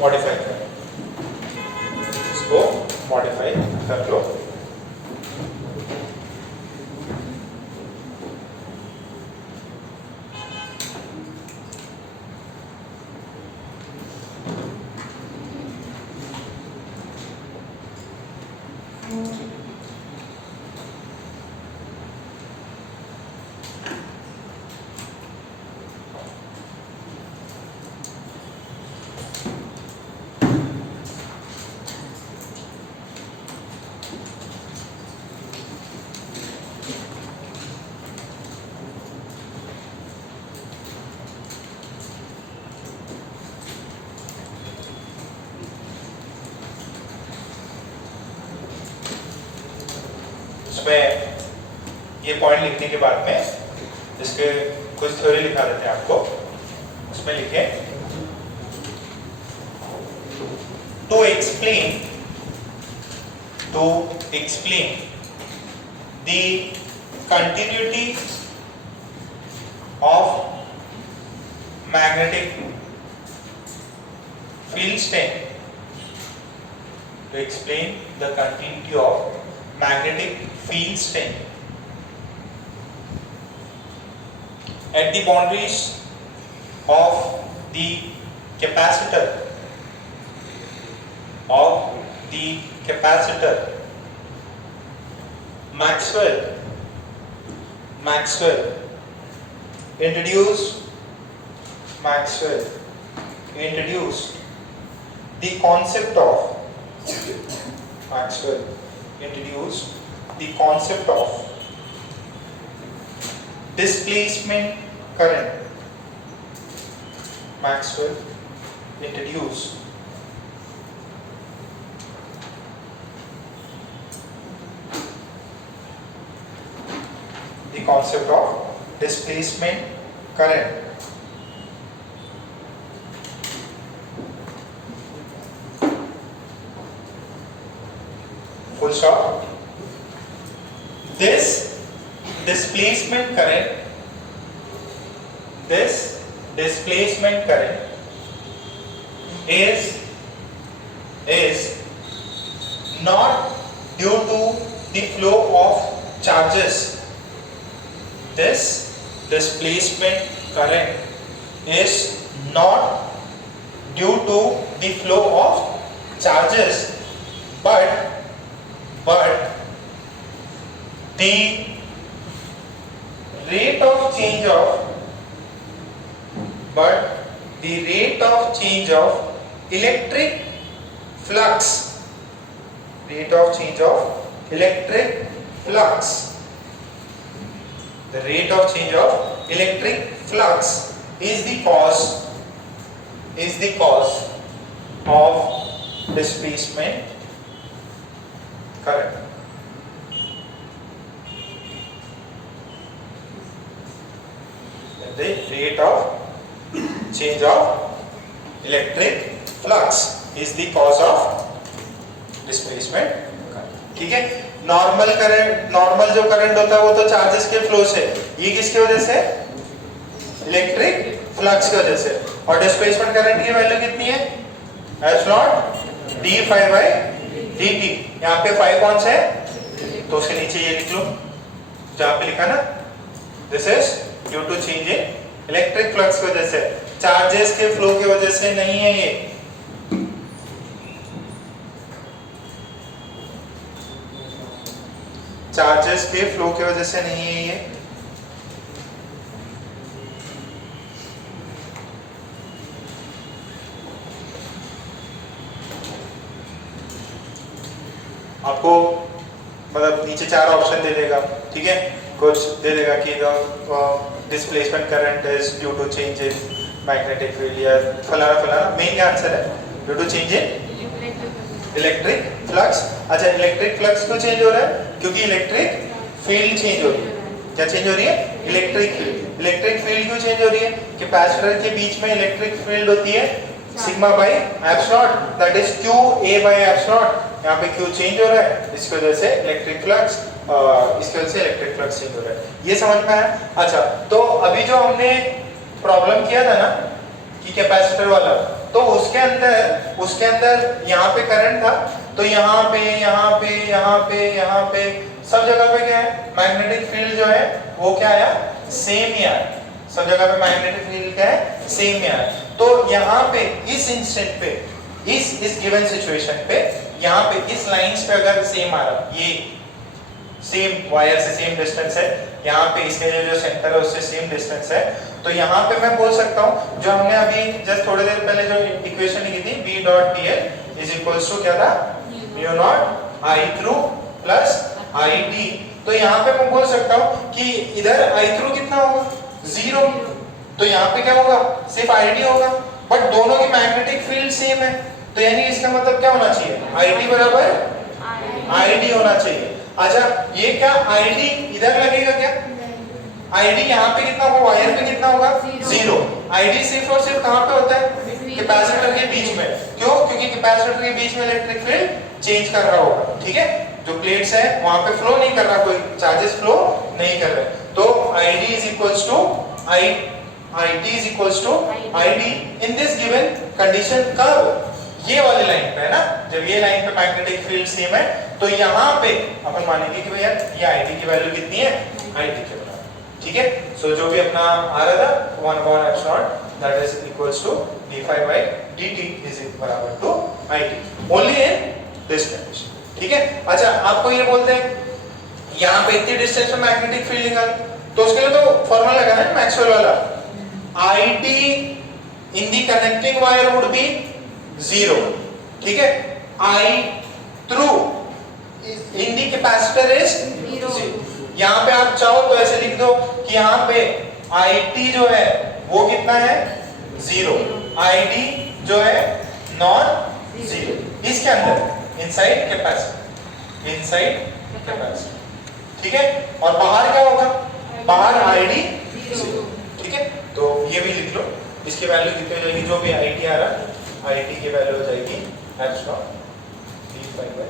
मॉडिफाई कर लो। उसमें ये पॉइंट लिखने के बाद में इसके कुछ थ्योरी लिखा देते हैं आपको। उसमें लिखे to explain the continuity of magnetic field strength, to explain the continuity of magnetic field strength at the boundaries of the capacitor Maxwell introduced the concept of displacement current. Maxwell introduced the concept of displacement current. Full stop. This displacement current is not due to the flow of charges. This displacement current is not due to the flow of charges, but the rate of change of electric flux is the cause of displacement current. The rate of change of electric flux is the cause of displacement current. ठीक है, नॉर्मल जो करंट होता है वो तो चार्जेस के फ्लो से, ये किसकी वजह से? इलेक्ट्रिक फ्लक्स की वजह से। और डिस्प्लेसमेंट करंट की वैल्यू कितनी है? d phi by dt। यहाँ पे phi कौन सा है? तो उसके नीचे ये लिख लो जहाँ पे लिखा ना, this is due to change in electric flux की वजह से, चार्जेस के फ्लो की वजह से नहीं है ये। चार्जेस के फ्लो की वजह से नहीं है ये। आपको मतलब नीचे चार ऑप्शन दे देगा, ठीक है, कुछ दे देगा कि displacement current is due to change in magnetic field या फलाना फलाना, मेन क्या आंसर है? Due to change in electric flux. अच्छा, इलेक्ट्रिक फ्लक्स क्यों चेंज हो रहा है? क्योंकि इलेक्ट्रिक फील्ड चेंज हो रही है। क्या चेंज हो रही है? Electric field. इलेक्ट्रिक फील्ड क्यों चेंज हो रही है? कैपेसिटर के बीच में इलेक्ट्रिक फील्ड होती है sigma by epsilon, that is q a by epsilon. यहाँ पे q चेंज हो रहा है, इसकी वजह से इलेक्ट्रिक फ्लक्स, इसकी वजह से इलेक्ट्रिक फ्लक्स चेंज हो रहा है। ये समझ में आया? अच्छा, तो अभी जो हमने प्रॉब्लम किया था ना कि कैपेसिटर वाला, तो उसके अंदर यहाँ पे करंट था, तो यहाँ पे सब जगह पे क्या है? मैग्नेटिक फील्ड जो है वो क्या आया? सेम ही आया। सब जगह पे मैग्नेटिक फील्ड क्या है? सेम ही आया। तो यहाँ पे इस इंस्टेंट पे, इस गिवन सिचुएशन पे, यहाँ पे इस लाइंस पे अगर सेम आ रहा, ये सेम वायर से सेम डिस्टेंस है, यहाँ पे इसके जो सेंटर है उससे सेम डिस्टेंस है, तो यहाँ पे मैं बोल सकता हूँ जो हमने अभी जस्ट थोड़ी देर पहले जो इक्वेशन लिखी थी, B dot dl is equals to क्या था? Mu naught I through plus IT। तो यहाँ पे मैं बोल सकता हूँ कि इधर I थ्रू कितना होगा? 0। तो यहाँ पे क्या होगा? सिर्फ ID होगा, बट दोनों की मैग्नेटिक फील्ड सेम है, तो यानी इसका मतलब क्या होना चाहिए? IT बराबर ID होना चाहिए। अच्छा, ये क्या ID इधर लगेगा क्या? ID यहाँ पे कितना होगा? वायर पे कितना होगा? 0। ID सिर्फ और सिर्फ कहाँ पे होता है? कैपेसिटर के बीच में। क्यों? क्योंकि कैपेसिटर के बीच में इलेक्ट्रिक फील्ड चेंज कर रहा होगा, ठीक है? जो प्लेट्स है वहां पे फ्लो नहीं कर रहा, कोई चार्जेस फ्लो नहीं कर रहे, तो ID is equals to IT is equals to ID in this given condition। कब? ये वाले लाइन पे है ना, जब ये लाइन पे मैग्नेटिक फील्ड सेम है, तो यहाँ पे अपन मानेंगे कि भैया ये ID की वैल्यू कितनी है? IT के बराबर, ठीक है? सो जो भी अपना आ रहा था 1/epsilon that is equals to d phi by dt is बराबर to IT only in this condition, ठीक है? अच्छा, आपको ये बोलते हैं यहाँ पे इतनी डिस्टेंस में मैग्नेटिक फील्ड निकाल, तो उसके लिए तो फॉर्मूला लगाना है मैक्सवेल वाला। IT in the connecting wire would be 0, ठीक है? I through in the capacitor is 0। यहाँ पे आप चाहो तो ऐसे लिख दो कि यहाँ पे IT जो है वो कितना है? 0। ID जो है नॉन 0। इसके अंदर इनसाइड कैपेसिटर, ठीक है? और बाहर क्या होगा? बाहर ID 0, ठीक है? तो ये भी लिख लो, इसकी वैल्यू कितनी हो जाएगी? जो भी IT आ रहा, IT की वैल्यू हो जाएगी एप्सिलॉन d phi by।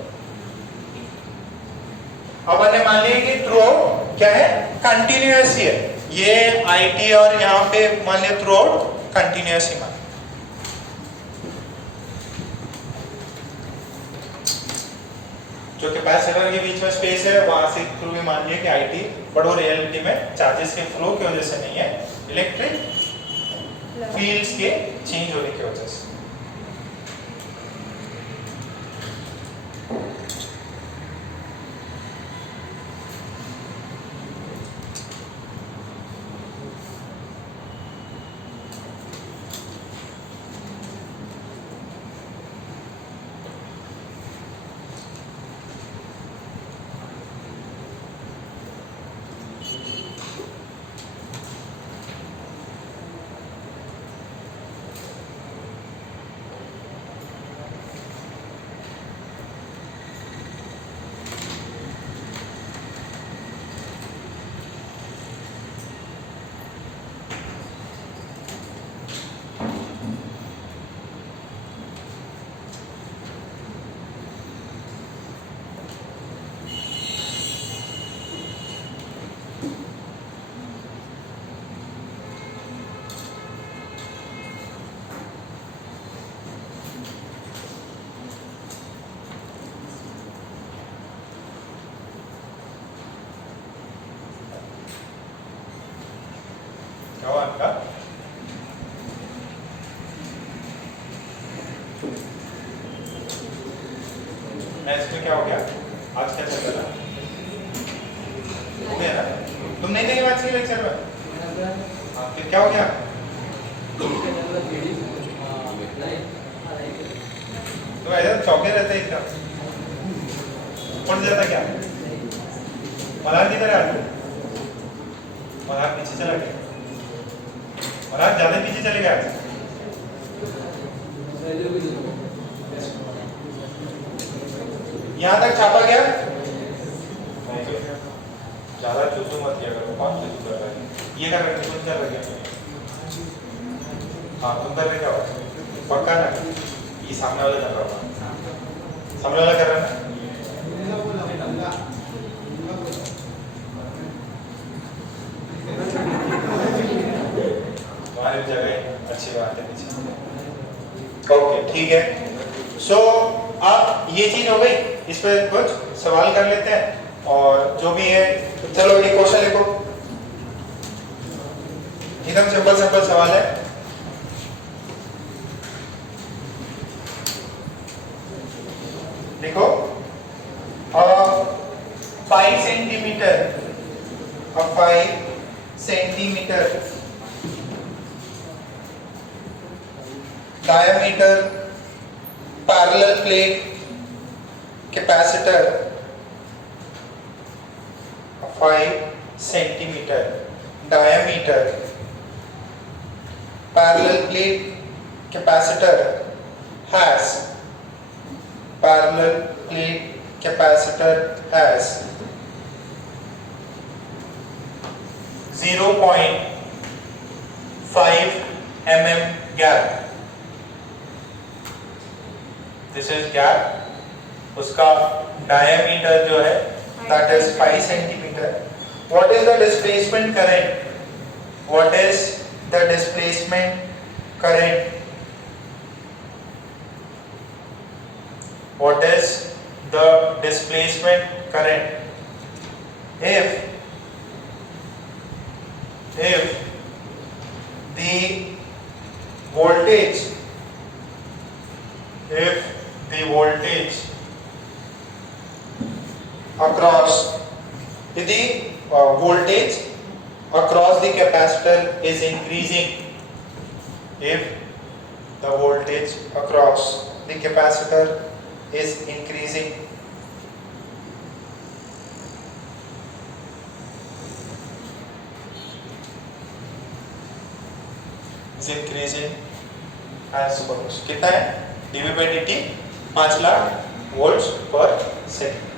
अब हमने मान लिया कि थ्रू आउट क्या है? कंटिन्यूअस ही है ये IT, और यहाँ पे मान लिया थ्रू आउट कंटिन्यूअस ही मान। जो कैपेसिटर के बीच में स्पेस है वहां से थ्रू भी मान लिया कि IT, बट वो रियलिटी में चार्जेस के फ्लो की वजह से नहीं है, इलेक्ट्रिक फील्ड्स के चेंज होने की वजह से। क्या हुआ आपका? इसमें क्या हो गया? आज क्या चल रहा हो गया ना? तुम नहीं थे आज के लेक्चर में? हाँ, फिर क्या हो गया? तो ऐसा चौके रहते एकदम उठ जाता क्या? मलार किधर है? मलार पीछे चला गया। और आज ज्यादा पीछे चले गए। यहाँ तक छापा गया? ज्यादा चूसू मत किया करो। कौन चूसू कर रहा है? ये कर रहे थे, कुछ कर रहे हैं। हाँ तुम कर रहे क्या हो? पक्का ना? ये सामने वाला कर रहा होगा। सामने वाला कर रहा है ना? तुम्हारी जगह अच्छी बात है पीछे। ओके ठीक है। सो अब ये चीज हो गई, इस पर कुछ सवाल कर लेते हैं और जो भी है तो चलो एक क्वेश्चन लिखो। एकदम सिंपल सिंपल सवाल है। देखो 5 centimetre 5 centimetre diameter parallel plate capacitor 5 centimeter diameter parallel plate capacitor has 0.5 mm gap. This is gap. उसका diameter जो है that is 5 centimeter. What is the displacement current? What is the displacement current? What is the displacement current? If the voltage across the capacitor is increasing, if the voltage across the capacitor is increasing, as follows. कितना है? dV by dt 5 lakh volts पर सेकंड।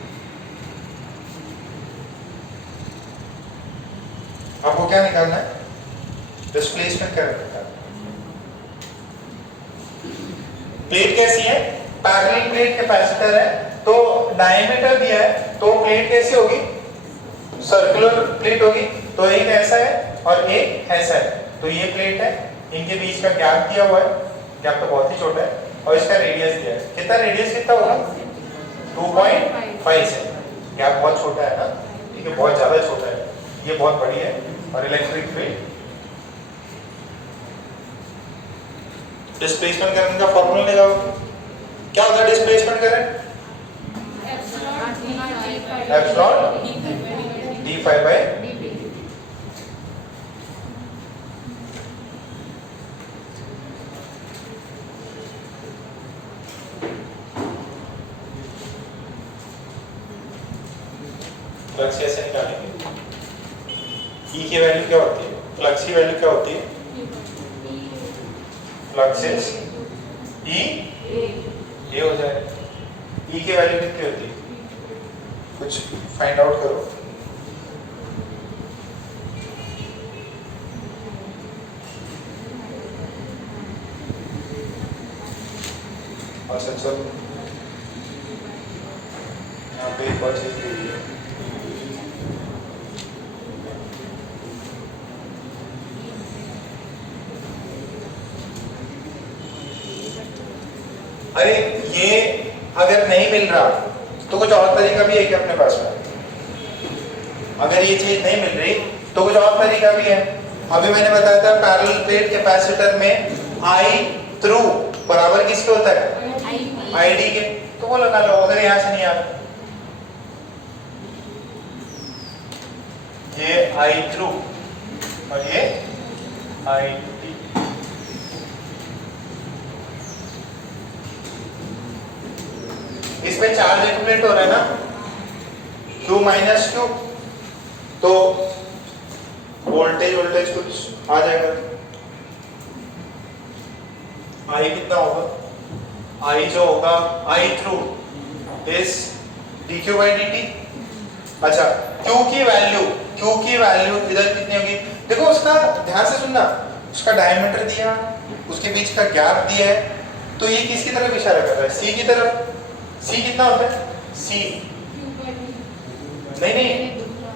आपको क्या निकालना है? डिस्प्लेसमेंट करंट निकालना है। प्लेट कैसी है? पैरेलल प्लेट कैपेसिटर है, तो डायमीटर दिया है, तो प्लेट कैसी होगी? सर्कुलर प्लेट होगी। तो एक ऐसा है और एक ऐसा है, तो ये प्लेट है, इनके बीच का गैप दिया हुआ है, गैप तो बहुत ही छोटा है, और इसका रेडियस दिया है। कितना रेडियस कितना होगा? 2.5 है। गैप बहुत छोटा है ना, ठीक है, बहुत ज्यादा छोटा है, ये बहुत बड़ी है। और इलेक्ट्रिक फील्ड, डिस्प्लेसमेंट करंट का फॉर्मूला लगाओ। क्या होता है displacement current? Epsilon d5 by flux ऐसे निकालेंगे। E की वैल्यू क्या होती है? फ्लक्स की वैल्यू क्या होती है? फ्लक्स इज E ये हो जाए। E की वैल्यू कितनी होती है? कुछ फाइंड आउट करो। अच्छा चलो, यहाँ पे एक और चीज दी है। अरे ये अगर नहीं मिल रहा तो कुछ और तरीका भी है क्या अपने पास में? अगर ये चीज नहीं मिल रही तो कुछ और तरीका भी है। अभी मैंने बताया था पैरेलल प्लेट कैपेसिटर में आई थ्रू बराबर किसके होता है? आईडी के। तो वो लगा लो, अगर यहाँ से नहीं आ रहा, ये आई थ्रू और ये आई डी। इसमें चार्ज एक्यूमुलेट हो रहा है ना, Q माइनस Q, तो वोल्टेज कुछ आ जाएगा। आई कितना होगा, आई जो होगा I through is D Q by D T. अच्छा Q की वैल्यू इधर कितनी होगी, देखो उसका ध्यान से सुनना, उसका डायमीटर दिया, उसके बीच का गैप दिया है, तो ये किसकी तरफ इशारा कर रहा है, C की तरफ। C कितना होता है, C नहीं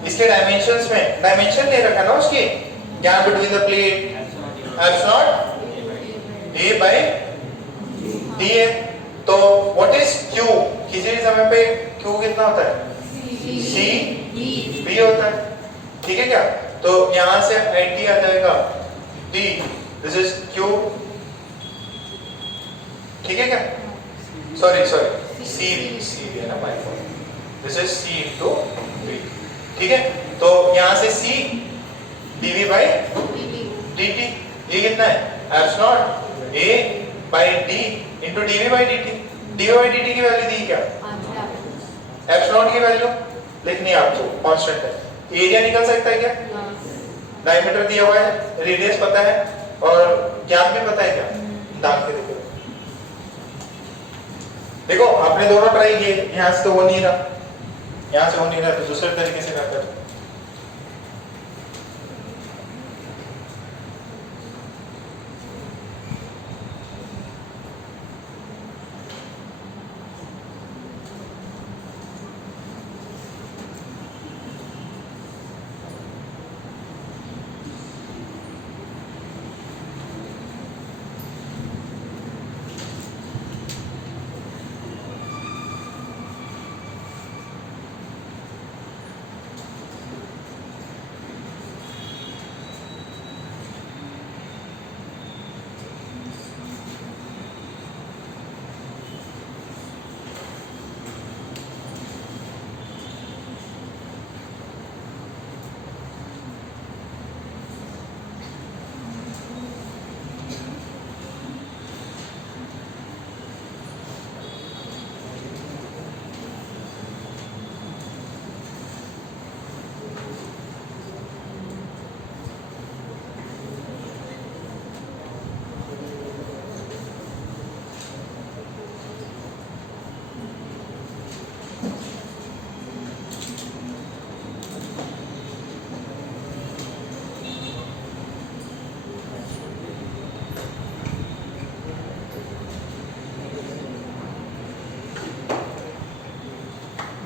इसके डायमेंशंस में डायमेंशन ले रखा ना उसके, gap between the plate epsilon A by D है। तो व्हाट इज Q, किसी भी समय पे Q कितना होता है, C B होता है, ठीक है क्या। तो यहां से IT आ जाएगा D, दिस इज Q, ठीक है क्या, सॉरी C B है ना by four, this is C into B, ठीक है। तो यहां से C dV बाय dt, ये कितना है epsilon A by D into dV by dt। dV by dt की वैल्यू दी क्या, एप्सिलॉन की वैल्यू लिखनी है आपको, कांस्टेंट है। एरिया निकल सकता है क्या, डायमीटर दिया हुआ है, रेडियस पता है और गैप भी पता है क्या, दाग के देखो। देखो आपने दोनों ट्राई किए, यहां से तो हो नहीं रहा, यहां से हो नहीं रहा, तो दूसरे तरीके से करते हैं।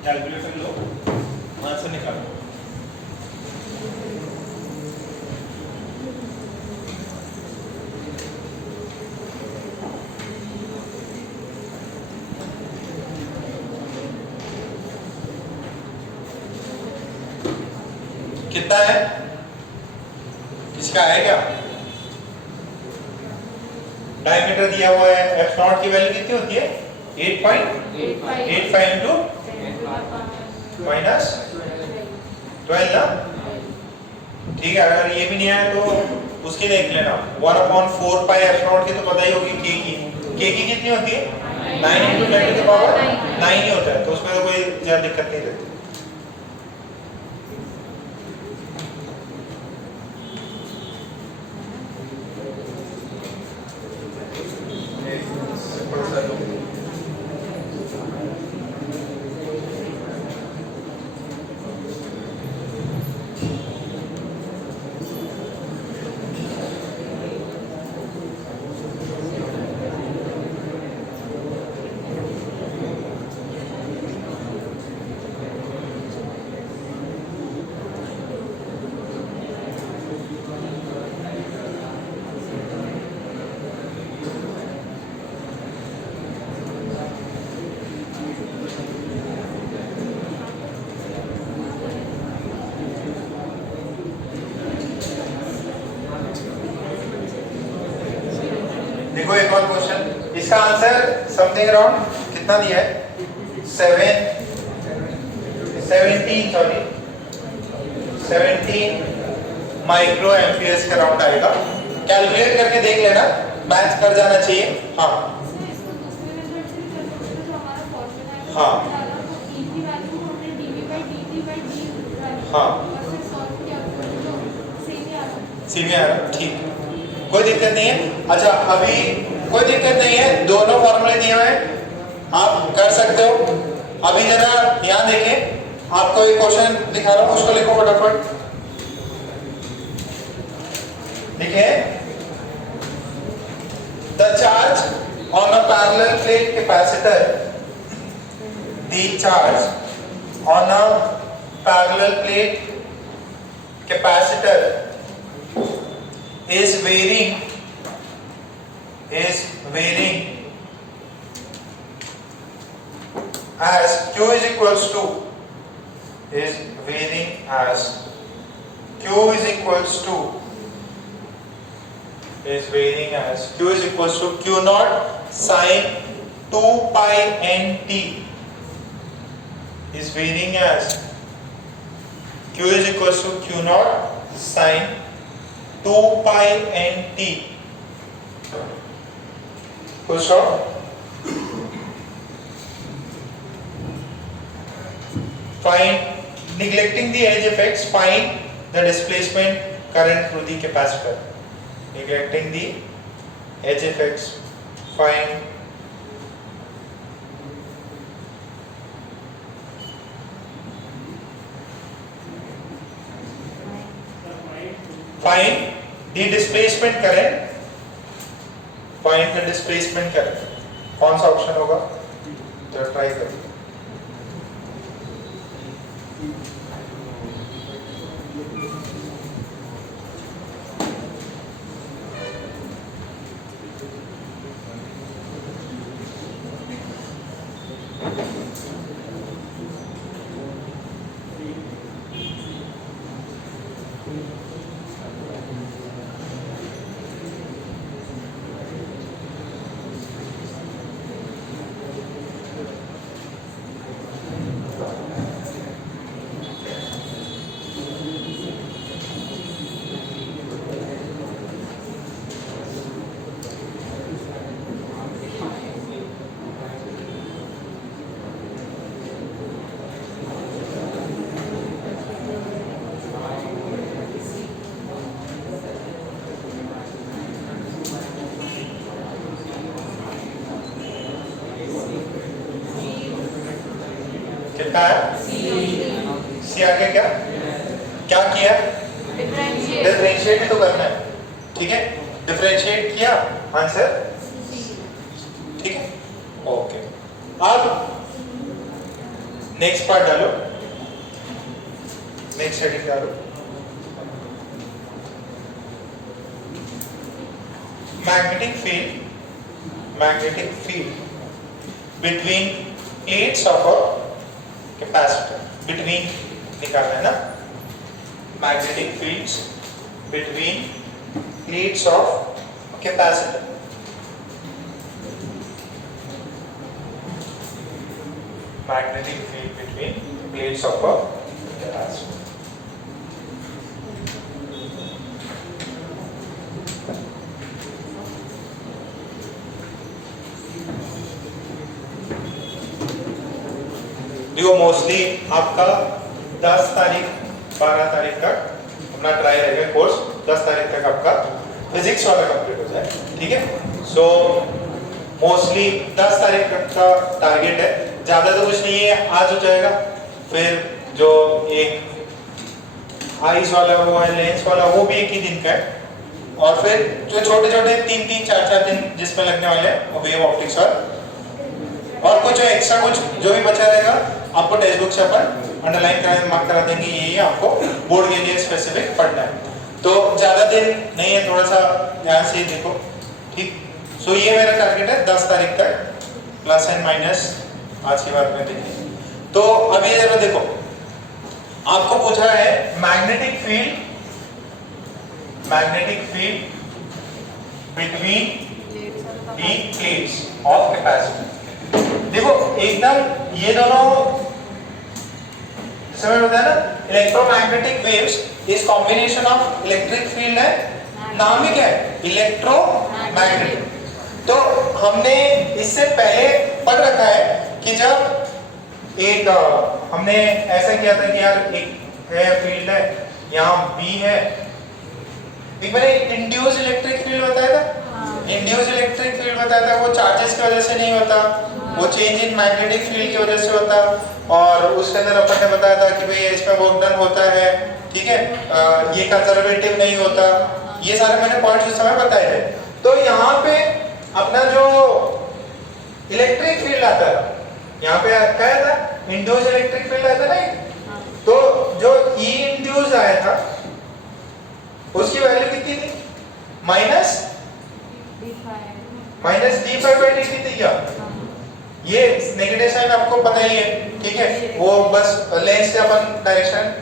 कैलकुलेटर लो, आंसर निकालो। कितना है, किसका है क्या, डायमीटर दिया हुआ है, एफ नॉट की वैल्यू कितनी होती है 8.85 इंटू माइनस 12 ना, ठीक है। अगर ये भी नहीं आया तो उसके देख लेना, 1/4 पाई एफ नॉट की तो पता ही होगी, के की कितनी होती है 9 इंटू 10 टू द पावर 9 ही होता है, तो उसमें तो कोई ज्यादा दिक्कत नहीं रहती। देखो एक और क्वेश्चन, इसका आंसर समथिंग अराउंड कितना दिया है 17 माइक्रो एम्पियर्स के अराउंड आएगा। कैलकुलेट करके देख लेना, मैच कर जाना चाहिए। हाँ हाँ हाँ सीवी आ रहा, ठीक, कोई दिक्कत नहीं है। अच्छा अभी कोई दिक्कत नहीं है, दोनों फॉर्मूले दिए हुए हैं, आप कर सकते हो। अभी जरा यहाँ देखें, आपको एक क्वेश्चन दिखा रहा हूँ, उसको लिखो फटाफट। लिखे, the charge on a parallel plate capacitor, the charge on a parallel plate capacitor is varying as q is equals to q naught sin 2 pi n t, is varying as q is equals to q naught sin 2 pi n t. Full stop. Find, neglecting the edge effects, find the displacement current through the capacitor. Neglecting the edge effects, find the displacement current. Find the displacement current. कौन सा ऑप्शन होगा? तो ट्राई करो। कितना है? सी आगे क्या क्या किया? डिफरेंशिएट तो करना है, ठीक है, डिफरेंशिएट किया, आंसर ठीक है, ओके। अब नेक्स्ट पार्ट डालो, नेक्स्ट हेडिंग डालो, magnetic field between plates of a capacitor, between निकालना है ना, magnetic fields between plates of capacitor. Magnetic field between plates of a capacitor. देखो मोस्टली आपका 10 तारीख 12 तारीख तक अपना ट्राई रहेगा कोर्स, 10 तारीख तक आपका फिजिक्स वाला कंप्लीट हो जाए, ठीक है। सो मोस्टली 10 तारीख तक का टारगेट है, ज़्यादा तो कुछ नहीं है, आज हो जाएगा। फिर जो एक आइस वाला वो है, लेंस वाला, वो भी एक ही दिन का है, और फिर जो छोटे छोटे 3-3, 4-4 दिन जिसमें लगने वाले हैं वो वेव ऑप्टिक्स और कुछ एक्स्ट्रा कुछ जो भी बचा रहेगा आपको टेक्स्ट बुक से अपन अंडरलाइन करा मार्क करा देंगे, ये आपको बोर्ड के लिए स्पेसिफिक पढ़ना है, तो ज़्यादा दिन नहीं है, थोड़ा सा ध्यान से देखो, ठीक। सो ये मेरा टारगेट है 10 तारीख तक, प्लस एंड माइनस आज की बात में देखिए। तो अब ये जरा देखो, आपको पूछा है magnetic field between the plates of capacitor. देखो एकदम ये दोनों समझ में आता है ना, इलेक्ट्रोमैग्नेटिक वेव्स इस कॉम्बिनेशन ऑफ इलेक्ट्रिक फील्ड है, नाम ही क्या है, इलेक्ट्रोमैग्नेटिक। तो हमने इससे पहले पढ़ रखा है कि जब एक हमने ऐसा किया था कि यार एक है फील्ड है, यहाँ बी है, एक मैंने इंड्यूस इलेक्ट्रिक फील्ड बताया था, इंड्यूस इलेक्ट्रिक फील्ड बताया था वो चार्जेस की वजह से नहीं होता, वो चेंज इन मैग्नेटिक फील्ड की वजह से होता। और उसके अंदर अपन ने बताया था कि भाई इसमें वर्क डन होता है, ठीक है, ये कंजर्वेटिव नहीं होता। ये सारे मैंने पॉइंट्स उस समय बताए थे। तो यहाँ पे अपना जो इलेक्ट्रिक फील्ड आता है, यहाँ पे क्या आया था, इंड्यूस इलेक्ट्रिक फील्ड आया था नहीं। तो जो ई इंड्यूस आया था उसकी वैल्यू कितनी थी, माइनस d5 बाई dt थी क्या। ये नेगेटिव साइन आपको पता ही है, ठीक है, वो बस लेंस से अपन डायरेक्शन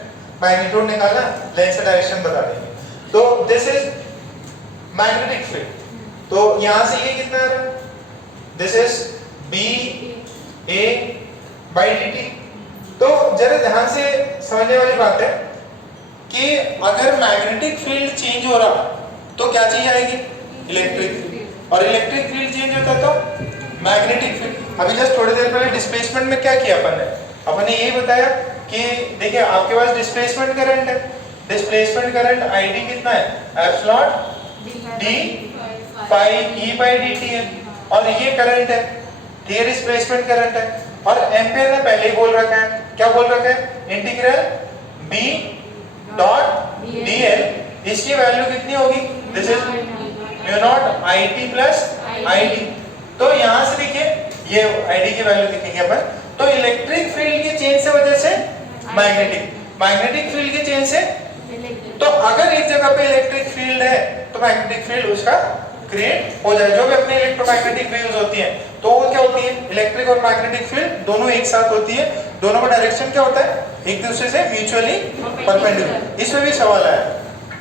मैग्नीट्यूड निकालना, लेंस से डायरेक्शन बता देंगे। तो दिस इज मैग्नेटिक फील्ड। तो यहां से ये कितना आ रहा है, this is b a by dt। तो जरा ध्यान से समझने वाली बात है कि अगर मैग्नेटिक फील्ड चेंज हो रहा तो क्या चीज आएगी, इलेक्ट्रिक फील्ड, और इलेक्ट्रिक फील्ड चेंज होता तो मैग्नेटिक फील्ड। अभी जस्ट थोड़ी देर पहले डिस्प्लेसमेंट में क्या किया अपन ने यही बताया कि देखिए आपके पास डिस्प्लेसमेंट करंट है, डिस्प्लेसमेंट करंट id कितना है, epsilon d phi e by dt है, और ये करंट है, ये डिस्प्लेसमेंट करंट है। और एम्पियर ने पहले ही बोल रखा है, क्या बोल रखा है, इंटीग्रल b डॉट dl, इसकी वैल्यू कितनी होगी, this is mu naught it plus id। तो यहां से देखिए ये id की वैल्यू लिखेंगे अपन। तो इलेक्ट्रिक फील्ड के चेंज से वजह से मैग्नेटिक फील्ड के चेंज से, तो अगर एक जगह पे इलेक्ट्रिक फील्ड है तो मैग्नेटिक फील्ड उसका क्रिएट हो जाए। जो भी अपने इलेक्ट्रोमैग्नेटिक वेव्स होती हैं तो वो क्या होती है, इलेक्ट्रिक और मैग्नेटिक फील्ड दोनों एक साथ होती है, दोनों का डायरेक्शन क्या होता है, एक दूसरे से म्यूचुअली परपेंडिकुलर। इसमें भी सवाल आया,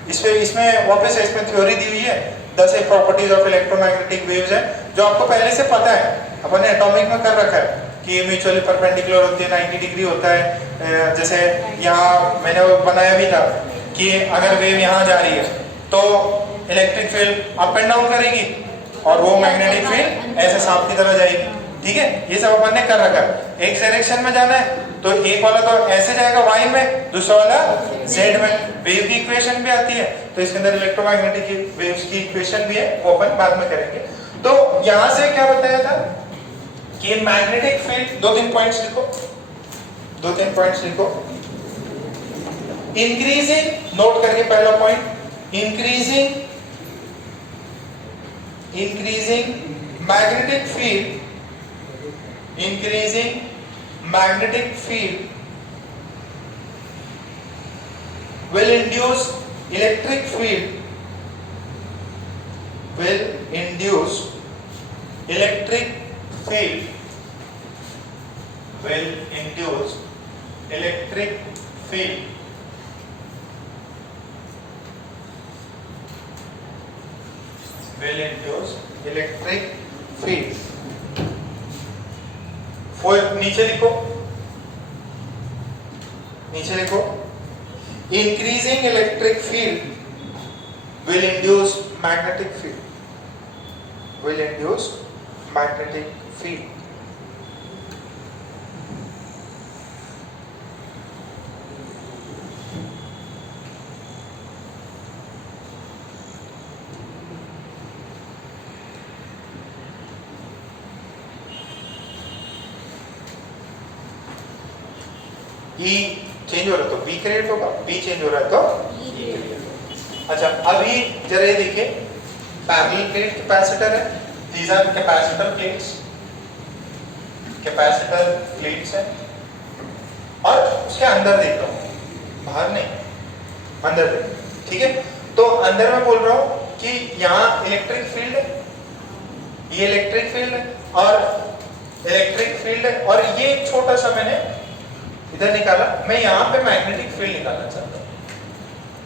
इसमें वापस से इसमें थ्योरी दी हुई है, 10 प्रॉपर्टीज ऑफ इलेक्ट्रोमैग्नेटिक वेव्स है जो आपको पहले से पता है, अपन ने एटॉमिक में कर रखा है कि ये म्यूचुअली परपेंडिकुलर होती है, 90 डिग्री होता है। जैसे यहाँ मैंने वो बनाया भी था कि अगर वेव यहाँ जा रही है तो electric field up and down करेगी और वो मैग्नेटिक फील्ड ऐसे सांप की तरह जाएगी, ठीक है, ये सब अपन ने कर रखा है। एक डायरेक्शन में जाना है तो एक वाला तो ऐसे जाएगा y में, दूसरा वाला z में। वेव की इक्वेशन भी आती है, तो इसके अंदर इलेक्ट्रोमैग्नेटिक वेव्स की इक्वेशन भी है, वो अपन बाद में करेंगे। तो यहां से क्या बताया था कि मैग्नेटिक फील्ड, दो तीन पॉइंट्स लिखो, इंक्रीजिंग, नोट करके पहला point, increasing magnetic field will induce electric field, will induce electric field नीचे लिखो, increasing electric field will induce magnetic field, E change हो रहा है तो B क्रिएट होगा, B चेंज हो रहा है तो E क्रिएट। अच्छा अभी जरा ये देखिए, पैरेलल प्लेट कैपेसिटर है, these are कैपेसिटर प्लेट्स है, और उसके अंदर देख रहा हूँ, बाहर नहीं, अंदर देख, ठीक है। तो अंदर मैं बोल रहा हूँ कि यहाँ इलेक्ट्रिक फील्ड है, ये इलेक्ट्रिक फील्ड है और ये छोटा सा मैंने इधर निकाला, मैं यहाँ पे मैग्नेटिक फील्ड निकालना चाहता हूँ।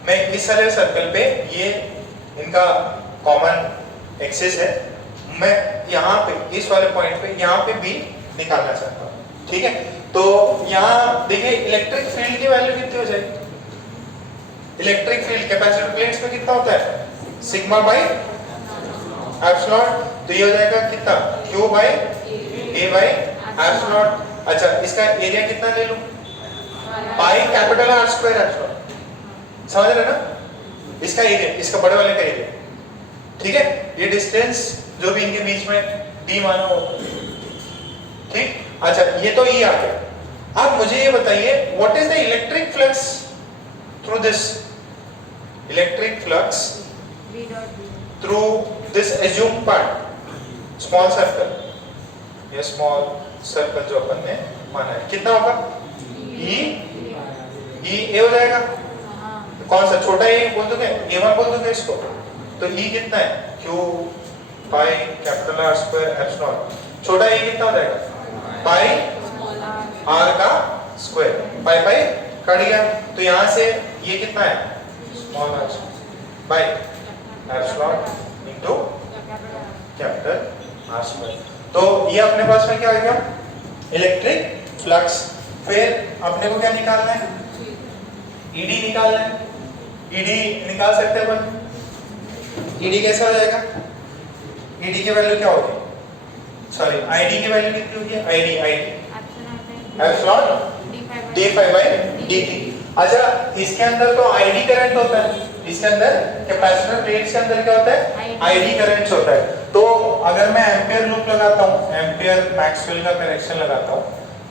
मैं इस सारे सर्कल पे, ये इनका कॉमन एक्सिस है, मैं यहाँ पे इस वाले पॉइंट पे यहाँ पे भी निकालना चाहता हूँ, ठीक है। तो यहाँ देखिए इलेक्ट्रिक फील्ड की वैल्यू कितनी हो जाएगी, इलेक्ट्रिक फील्ड कैपेसिटर प्लेट्स में कितना होता है, सिग्मा बाई एप्सिलॉन, तो ये हो जाएगा कितना, Q by A by epsilon. अच्छा इसका एरिया कितना ले लूं, pi capital R square epsilon, समझ रहे ना, इसका एरिया, इसका बड़े वाले का एरिया, ठीक है। ये डिस्टेंस जो भी इनके बीच में डी माना हो। ठीक, अच्छा ये तो ये आ गया। अब मुझे ये बताइए what is the electric flux through this, electric flux through this assume part, small circle, ये स्मॉल सर्कल जो अपन ने माना है कितना होगा, ई ए हो जाएगा। कौन सा छोटा ए बोल दोगे, ए1 बोल दोगे इसको, तो ई कितना है, Q pi capital R square epsilon, छोटा ए कितना हो जाएगा, पाई आर का स्क्वायर, पाई पाई कट गया, तो यहां से ये कितना है, small R by epsilon into capital R square. तो ये अपने पास में क्या आ गया, इलेक्ट्रिक फ्लक्स। फिर अपने को क्या निकालना है, ईडी निकालना है। ईडी निकाल सकते हैं अपन, ईडी कैसा हो जाएगा, ईडी की वैल्यू क्या होगी, सॉरी आईडी की वैल्यू कितनी होगी, आईडी एप्सिलॉन d5/dt। अच्छा इसके अंदर तो आईडी करंट होता है, इसके अंदर कैपेसिटर प्लेट्स के अंदर क्या होता है, आईडी करंट्स होता है। तो अगर मैं एम्पियर लूप लगाता हूं, एम्पियर मैक्सवेल का करेक्शन लगाता हूं,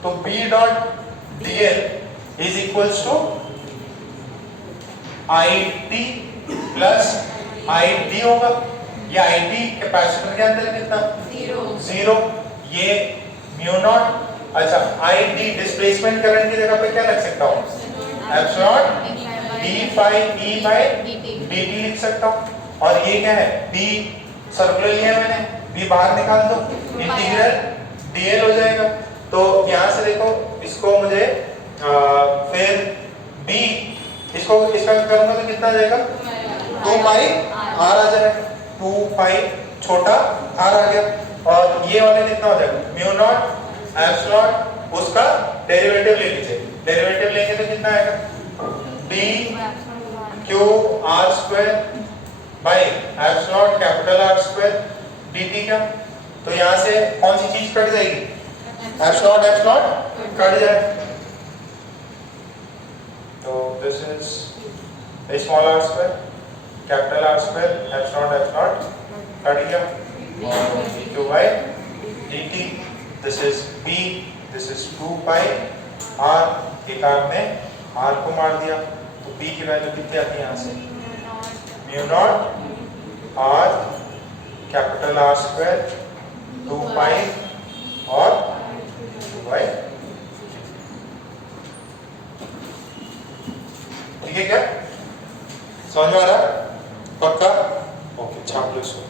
तो B dot dl is equals to IT plus ID होगा। ये IT कैपेसिटर के अंदर कितना, जीरो, ये म्यू नॉट। अच्छा ID डिस्प्लेसमेंट करंट की जगह पे क्या रख सकता हूँ, एप्सिलॉन d/e/dt लिख सकता हूँ। और ये क्या है, B सर्कुलर लिया मैंने, B बाहर निकाल दो, इंटीग्रल dl हो जाएगा। तो यहाँ से देखो इसको मुझे फिर B इसको इसका करूंगा तो कितना आ जाएगा, 2 पाई r आ जाएगा, 2 पाई छोटा r आ गया। और ये वाला कितना हो जाएगा, म्यू नॉट एप्सिलॉन, उसका डेरिवेटिव ले लीजिए, डेरिवेटिव लेंगे तो कितना आएगा, d q r square by epsilon capital R square dt क्या। तो यहाँ से कौन सी चीज कट जाएगी, एप्सिलॉन एप्सिलॉन कट जाएगा। तो this is small r square capital R square epsilon epsilon cut गया, और dq by dt, this is b, this is 2 pi r, एक r ने r को मार दिया, तो b की वैल्यू कितनी आती है यहाँ से, mu naught r capital R square 2 पाई और 2 बाई, ठीक है क्या, समझ में आ रहा है, पक्का, ओके छाप लो इसको।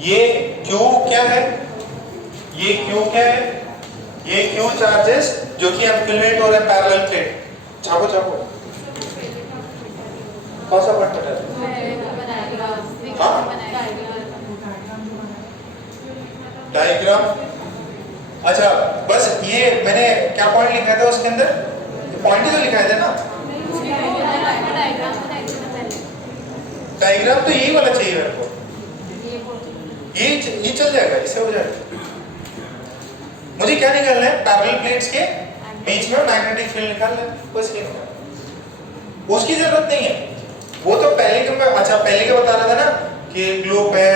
ये Q क्या है, ये Q क्या है, ये Q चार्जेस जो कि एक्यूमुलेट हो रहे हैं पैरेलल प्लेट। छापो छापो, कौन सा पार्ट बता रहे, हाँ डायग्राम। अच्छा बस ये मैंने क्या पॉइंट लिखा था उसके अंदर, पॉइंट ही तो लिखा था ना, डायग्राम तो यही वाला चाहिए मेरे को, ये चल जाएगा, इससे हो जाएगा। मुझे क्या निकालना है, पैरेलल प्लेट्स के बीच में मैग्नेटिक फील्ड निकालना है, बस ये, उसकी जरूरत नहीं है, वो तो पहले के मैं, अच्छा पहले के बता रहा था ना कि ग्लोब है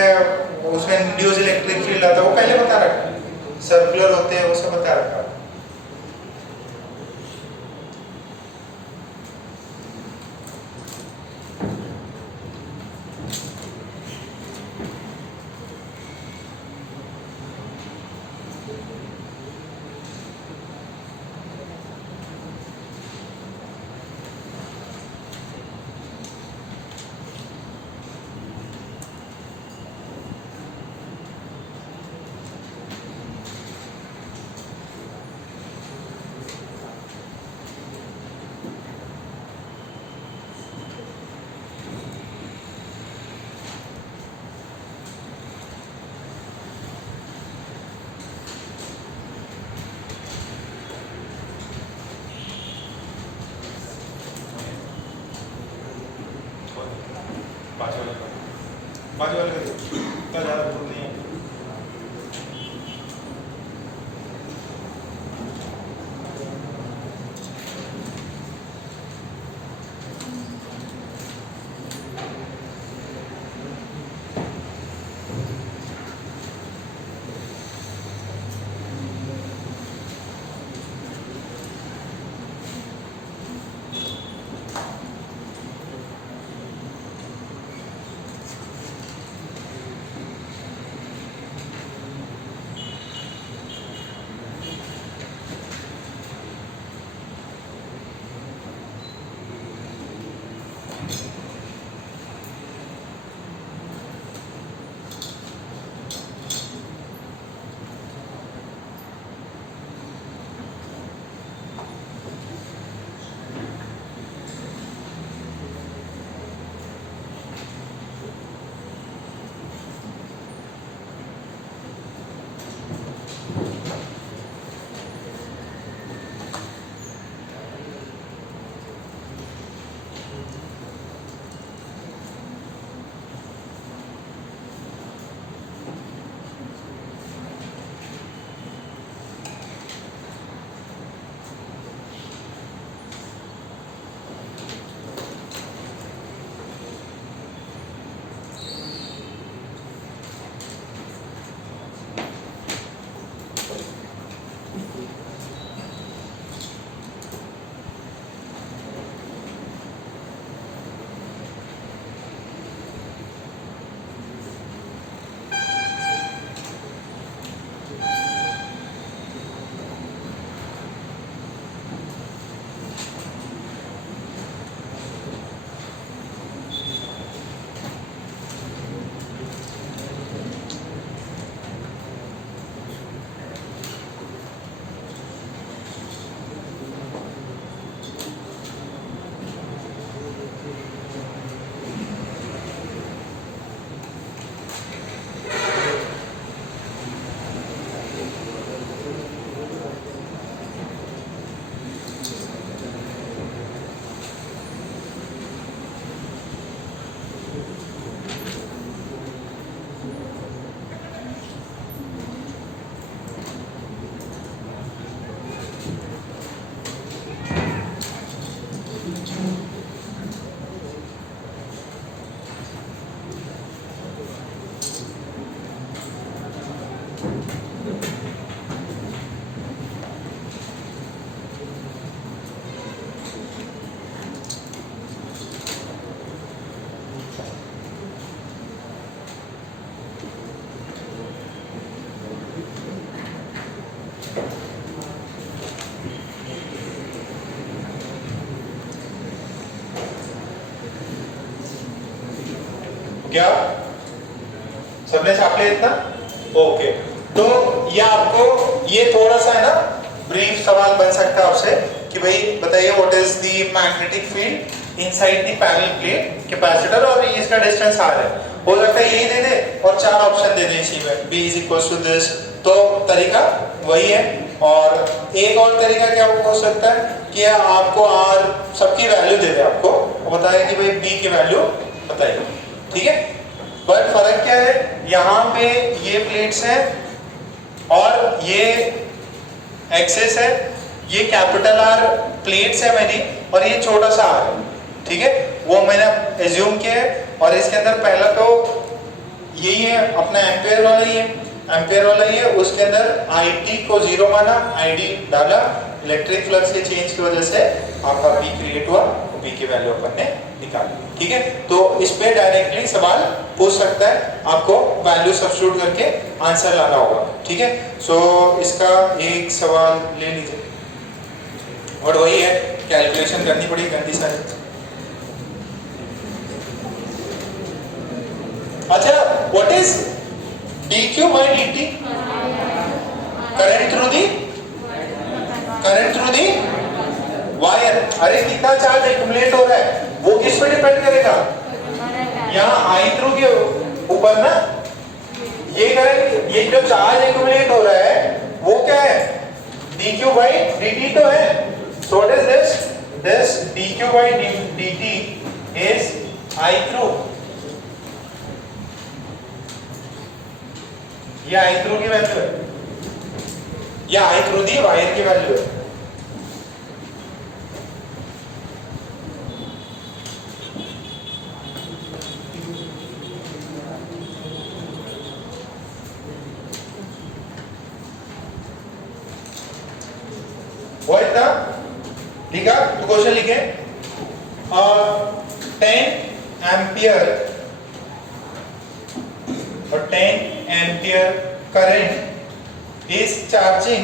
उसमें इंड्यूस इलेक्ट्रिक फील्ड आता है, वो पहले बता रखा है, सर्कुलर होते हैं वो सब बता रखा है। पाँच वाले का ज़्यादा नहीं है। क्या सबने छाप लिया इतना? ओके, तो ये आपको ये थोड़ा सा है ना ब्रीफ सवाल बन सकता है आपसे कि भाई बताइए what is the magnetic field inside the parallel plate capacitor और इसका डिस्टेंस r है। हो सकता है यही दे दे और चार ऑप्शन दे दे इसी में b is equal to this, तो तरीका वही है। और एक और तरीका क्या हो सकता है कि आपको r सबकी वैल्यू दे दे आपको और बताए कि भाई b की वैल्यू बताइए, ठीक है। बट फर्क क्या है, यहाँ पे ये प्लेट्स हैं और ये एक्सेस है, ये कैपिटल R प्लेट्स है मेरी और ये छोटा सा r है, ठीक है, वो मैंने एज्यूम किया है। और इसके अंदर पहला तो यही है अपना एम्पेयर वाला ही है, एम्पेयर वाला ही है, उसके अंदर IT को 0 माना, ID डाला, इलेक्ट्रिक फ्लक्स के चेंज की वजह से आपका B क्रिएट हुआ, B की वैल्यू अपन ने निकाली, ठीक है। तो इस पे डायरेक्टली सवाल पूछ सकता है, आपको वैल्यू सब्स्टिट्यूट करके आंसर लाना होगा, ठीक है। सो इसका एक सवाल ले लीजिए और वही है कैलकुलेशन करनी पड़ी गंदी सारी। अच्छा, what is dq by dt? Current through the wire. अरे कितना चार्ज एक्यूमुलेट हो रहा है वो किस पे डिपेंड करेगा? यहाँ आई थ्रू के ऊपर ना, ये करंट, ये जो चार्ज एक्यूमुलेट हो रहा है वो क्या है? dq by dt तो है। So what is this? This dq by dt is I through, ये I through की वैल्यू है, ये I through दी वायर की वैल्यू है। वो इतना लिखा तो क्वेश्चन लिखे 10 एम्पियर और 10 ampere current is charging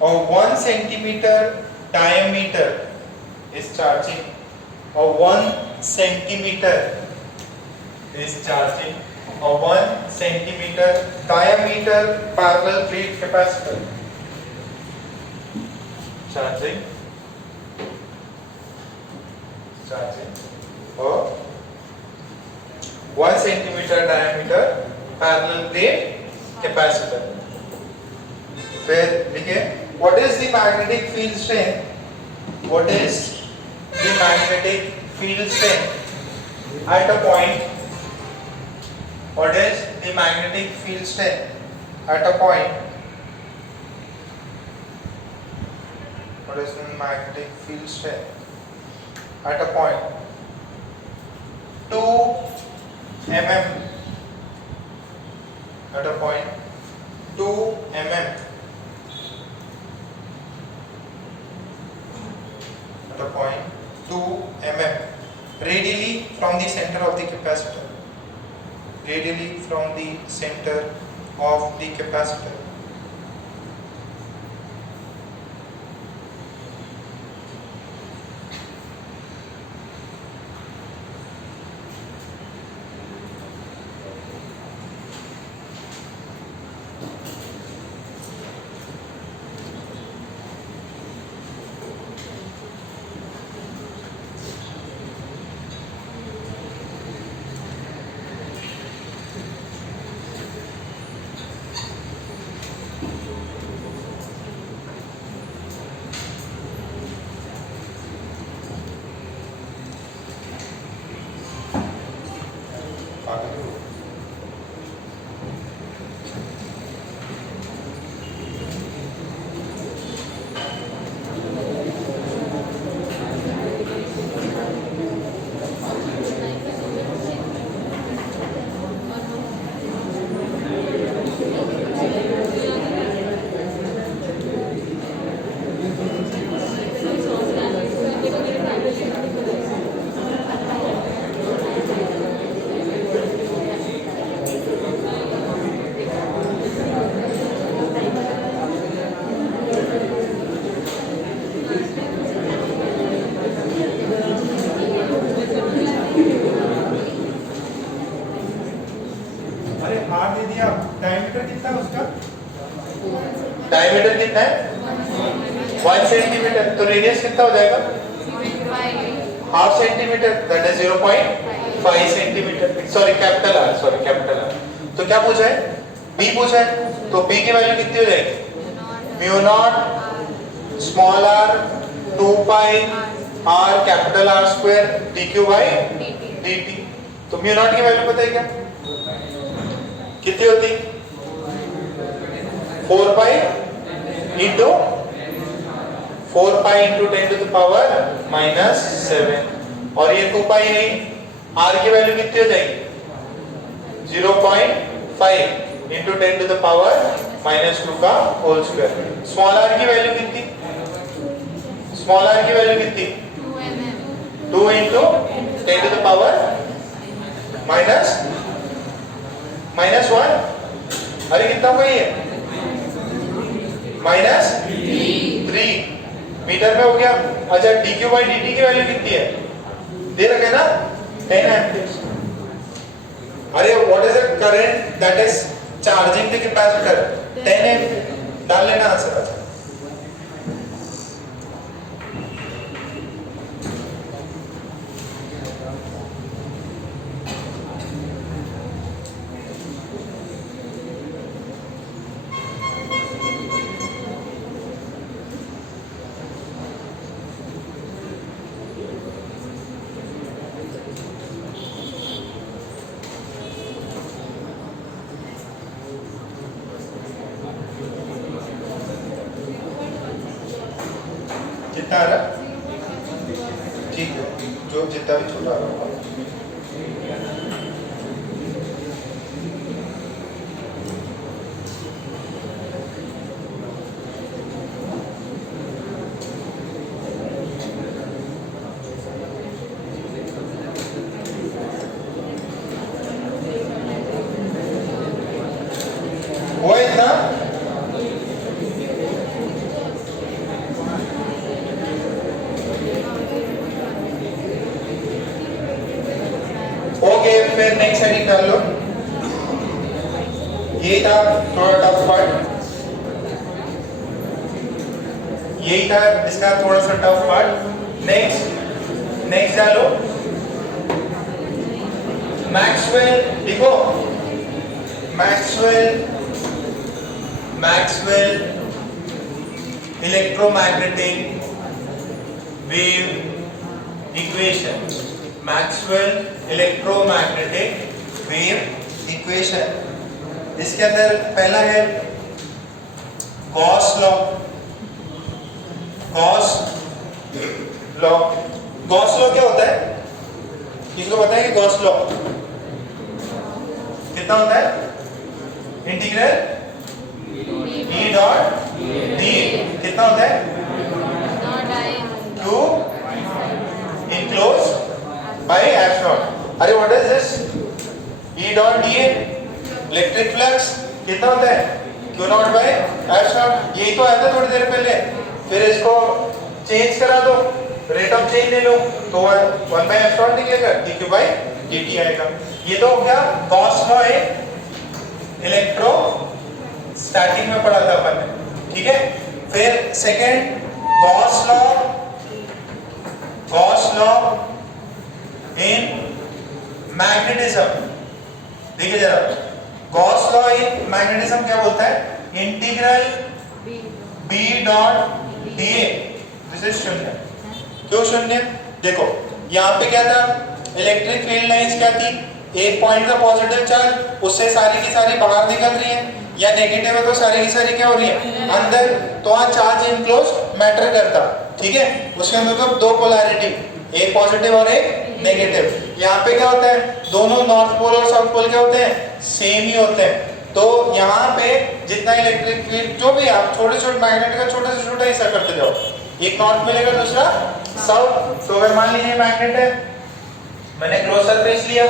a 1 centimeter diameter is charging a 1 centimeter diameter parallel plate capacitor charging or 1 centimeter diameter parallel plate capacitor। फिर लिखिए what is the magnetic field strength? What is the magnetic field strength at a point? What is the magnetic field strength at a point? What is the magnetic field strength at a point? 2 mm at a point 2 mm at a point 2 mm radially from the center of the capacitor, radially from the center of the capacitor। Diameter कितना है 1 सेंटीमीटर, तो रेडियस कितना हो जाएगा half centimetre, that is 0.5 centimetre, sorry capital R. तो क्या पूछा है, बी पूछा है, तो बी की वैल्यू कितनी हो जाएगी mu naught small R 2 pi R capital R square dq by dt। तो म्यू नॉट की वैल्यू पता है क्या कितनी होती, 4 pi into 10 to the power -7, और ये 2 पाई है, r की वैल्यू कितनी हो जाएगी 0.5 इंटू 10 to the power -2 का होल स्क्वायर। स्मॉल r की वैल्यू कितनी, स्मॉल r की वैल्यू कितनी 2 इंटू 10 to the power -1, अरे कितना कोई है -3 मीटर में हो गया। अच्छा dq बाई dt की वैल्यू कितनी है दे रखे ना 10 एम्पीयर। अरे what is the current that is charging the capacitor 10 ampere, डाल लेना आंसर। अच्छा कितना आ रहा, ठीक है, जो जितना भी छोटा आ रहा होगा। हुआ इतना, फिर नेक्स्ट हेडिंग डाल लो, ये था थोड़ा टफ पार्ट, यही था इसका थोड़ा सा टफ पार्ट। नेक्स्ट डालो मैक्सवेल, देखो Maxwell electromagnetic wave equation, Maxwell electromagnetic wave equation. इसके अंदर पहला है गॉस लॉ। गॉस लॉ क्या होता है, किसको पता है कि गॉस लॉ कितना होता है, इंटीग्रल E डॉट d कितना होता है Q enclose by F naught. अरे what is this, E dot d electric flux कितना होता है Q naught by F naught, यही तो आया था थोड़ी देर पहले। फिर इसको चेंज करा दो, रेट ऑफ चेंज ले लो तो 1 बाय एफ नॉट निकलेगा, dq बाय dt आएगा। ये तो हो गया गॉस लॉ, इलेक्ट्रो स्टैटिक में पढ़ा था अपन ने, ठीक है। फिर second Gauss law in magnetism. देखिए जरा, गॉस लॉ इन मैग्नेटिज्म क्या बोलता है, integral B dot dA, this is शून्य। क्यों शून्य, देखो यहाँ पे क्या था, इलेक्ट्रिक फील्ड लाइंस क्या थी, एक पॉइंट का पॉजिटिव चार्ज, उससे सारी की सारी बाहर निकल रही है, या नेगेटिव है तो सारी की सारी क्या हो रही है अंदर, तो वहाँ चार्ज इनक्लोज मैटर करता, ठीक है। उसके अंदर तो दो पोलैरिटी, एक पॉजिटिव और एक नेगेटिव। यहाँ पे क्या होता है, दोनों नॉर्थ पोल और साउथ पोल क्या होते हैं, सेम ही होते हैं। तो यहाँ पे जितना इलेक्ट्रिक फील्ड, जो भी आप छोटे छोटे मैग्नेट का छोटा से छोटा हिस्सा करते जाओ, एक नॉर्थ मिलेगा दूसरा साउथ। तो अगर मान लीजिए मैग्नेट है, मैंने क्रॉस सरफेस लिया,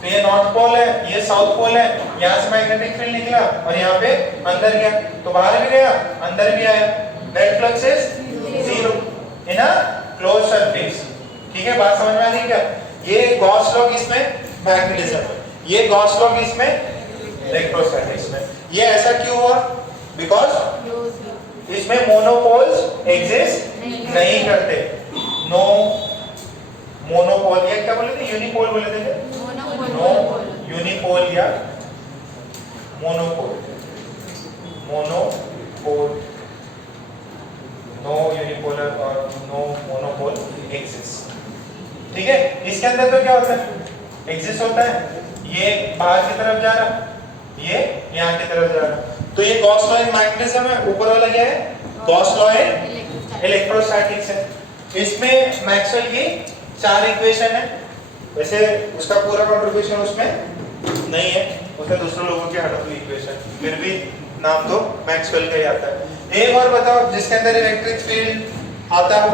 तो ये नॉर्थ पोल है, ये साउथ पोल है, यहाँ से मैग्नेटिक फील्ड निकला और यहाँ पे अंदर गया, तो बाहर भी गया अंदर भी आया, net flux is 0 in a close surface, ठीक है। बात समझ में आ रही है क्या, ये गॉस लॉ किसमें, मैग्नेटिज्म, ये गॉस लॉ किसमें, इलेक्ट्रोस्टैटिक्स में। ये ऐसा क्यों हुआ, बिकॉज इसमें मोनोपोल्स एग्जिस्ट नहीं करते। नो मोनोपोल या क्या बोले थे, यूनिपोल बोले थे, नो यूनिपोल या मोनोपोल, मोनोपोल, नो यूनिपोलर और नो मोनोपोल एग्जिस्ट। ठीक है, इसके अंदर तो क्या होता है, एग्जिस्ट होता है, ये बाहर की तरफ जा रहा, ये यहाँ की तरफ जा रहा, तो ये गॉस लॉ इन मैग्नेटिज्म है। ऊपर वाला क्या है, गॉस लॉ इन इलेक्ट्रोस्टैटिक्स है। इसमें मैक्सवेल की 4 इक्वेशन है, वैसे उसका पूरा कंट्रीब्यूशन उसमें नहीं है, उसमें दूसरे लोगों की हटा हुई इक्वेशन, फिर भी नाम तो मैक्सवेल का ही आता है। एक और बताओ जिसके अंदर इलेक्ट्रिक फील्ड आता हो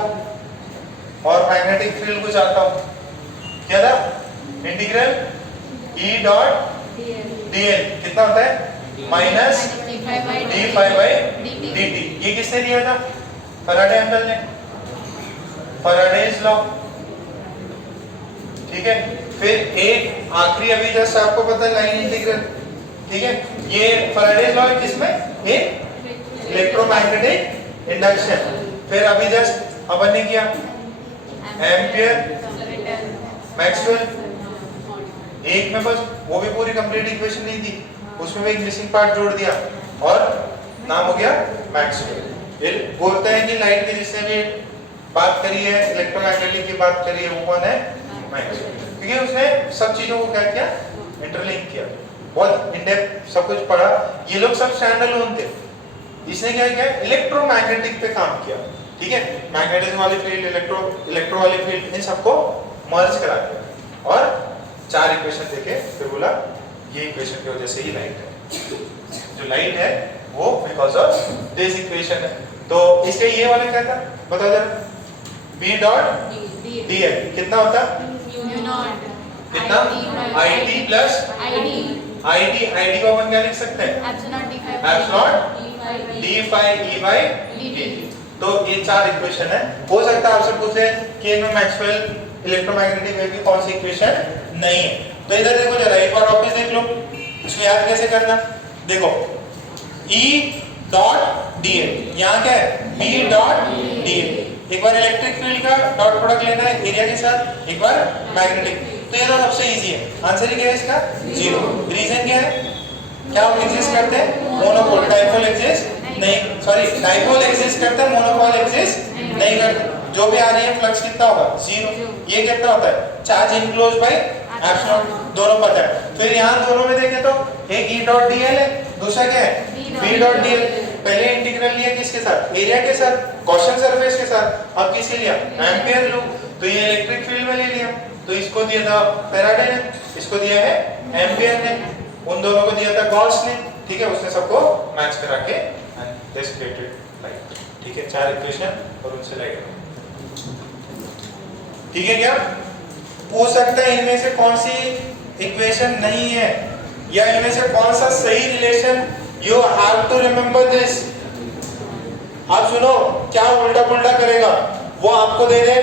और मैग्नेटिक फील्ड कुछ आता हो, क्या था, इंटीग्रल E डॉट dl कितना होता है, minus d phi by dt। ये किसने दिया था, फैराडे अंकल ने, फैराडेज लॉ। ठीक है, फिर एक आखिरी अभी जस्ट आपको पता है लाइन इंटीग्रल। ठीक है, ये फैराडेज लॉ है किसमें, ये इलेक्ट्रोमैग्नेटिक इंडक्शन। फिर अभी जस्ट अपन ने किया एम्पियर, मैक्सवेल, एक में बस वो भी पूरी कंप्लीट इक्वेशन नहीं थी, उसमें भी एक मिसिंग पार्ट जोड़ दिया और नाम हो गया मैक्सवेल। ये बोलता है कि लाइट की जिसने भी बात करी है, इलेक्ट्रोमैग्नेटिक की बात करी है, वो कौन है, मैक्सवेल, क्योंकि उसने सब चीजों को क्या किया, इंटरलिंक किया, बहुत इन डेप्थ सब कुछ पढ़ा। ये लोग सब स्टैंड अलोन थे, इसने क्या किया, इलेक्ट्रोमैग्नेटिक पे काम किया। ठीक है, मैग्नेटिज्म वाली फील्ड, इलेक्ट्रो वाली फील्ड, इन सबको मर्ज करा दिया और 4 इक्वेशन देके फिर बोला ये इक्वेशन की वजह से ही लाइट है, जो लाइट है वो बिकॉज ऑफ दिस इक्वेशन है। तो इसके ये वाला क्या था बताओ जरा, B डॉट dl कितना होता, कितना, IT प्लस ID को अपन क्या लिख सकते हैं, epsilon d phi E by dt। तो ये 4 इक्वेशन है। हो सकता है आपसे पूछे कि इनमें मैक्सवेल इलेक्ट्रोमैग्नेटिक वेव की कौन सी इक्वेशन नहीं है, तो इधर देखो जरा, एक बार वापस देख लो, इसको याद कैसे करना। देखो E डॉट dl, यहाँ क्या है, B डॉट dl। एक बार इलेक्ट्रिक फील्ड का डॉट प्रोडक्ट लेना है एरिया के साथ, एक बार मैग्नेटिक, तो ये तो सबसे इजी है। आंसर क्या है इसका, 0। रीजन क्या है, क्या हम एग्जिस्ट करते हैं, मोनोपोल, डाइपोल एग्जिस्ट नहीं, सॉरी डाइपोल एग्जिस्ट करता है, मोनोपोल एग्जिस्ट नहीं करता। जो भी आ रही है फ्लक्स कितना होगा, 0। ये कितना होता है, चार्ज इनक्लोज्ड बाय एप्सिलॉन, दोनों पता है। फिर यहाँ दोनों में देखें तो एक E डॉट dl है, दूसरा क्या है, B डॉट dl। पहले इंटीग्रल लिया किसके साथ, एरिया के साथ, गॉसियन सरफेस के साथ, अब किसके लिया, एम्पियर लूप, तो ये इलेक्ट्रिक फील्ड में ले लिया, तो इसको दिया था फैराडे ने, इसको दिया है एम्पियर ने, उन दोनों को दिया था गॉस ने। ठीक है, उसने सबको मैच करा के दिस क्रिएटेड लाइट। ठीक है, 4 इक्वेशन और उनसे लाइट। ठीक है, क्या पूछ सकता है इनमें से कौन सी इक्वेशन नहीं है, या इनमें से कौन सा सही relation, you have to remember this. आप सुनो, क्या उल्टा पुल्टा करेगा, वो आपको दे दे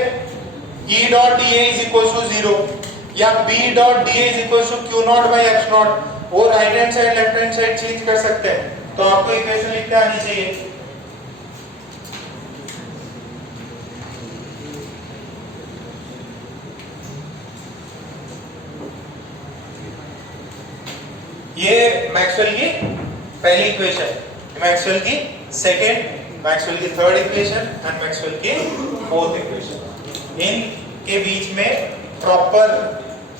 E dot dA is equal to 0 या B dot dA is equal to Q naught by X naught, वो right hand side left hand side change कर सकते हैं, तो आपको इक्वेशन लिखते आनी चाहिए। ये मैक्सवेल की पहली इक्वेशन, मैक्सवेल की सेकेंड, मैक्सवेल की थर्ड इक्वेशन एंड मैक्सवेल की फोर्थ इक्वेशन। इनके बीच में प्रॉपर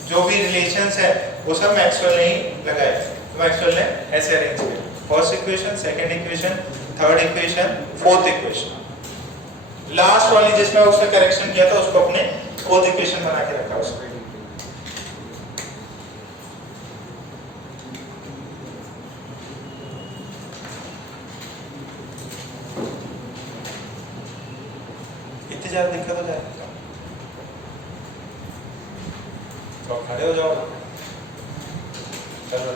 जो भी रिलेशंस है वो सब मैक्सवेल ने ही लगाए। मैक्सवेल ने ऐसे अरेंज किया, first equation, second equation, third equation, fourth equation. Last वाली जिसमें उसने करेक्शन किया था उसको अपने फोर्थ इक्वेशन बना के रखा उसको। ज्यादा दिक्कत हो जाएगा, तो खड़े हो जाओ, चलो।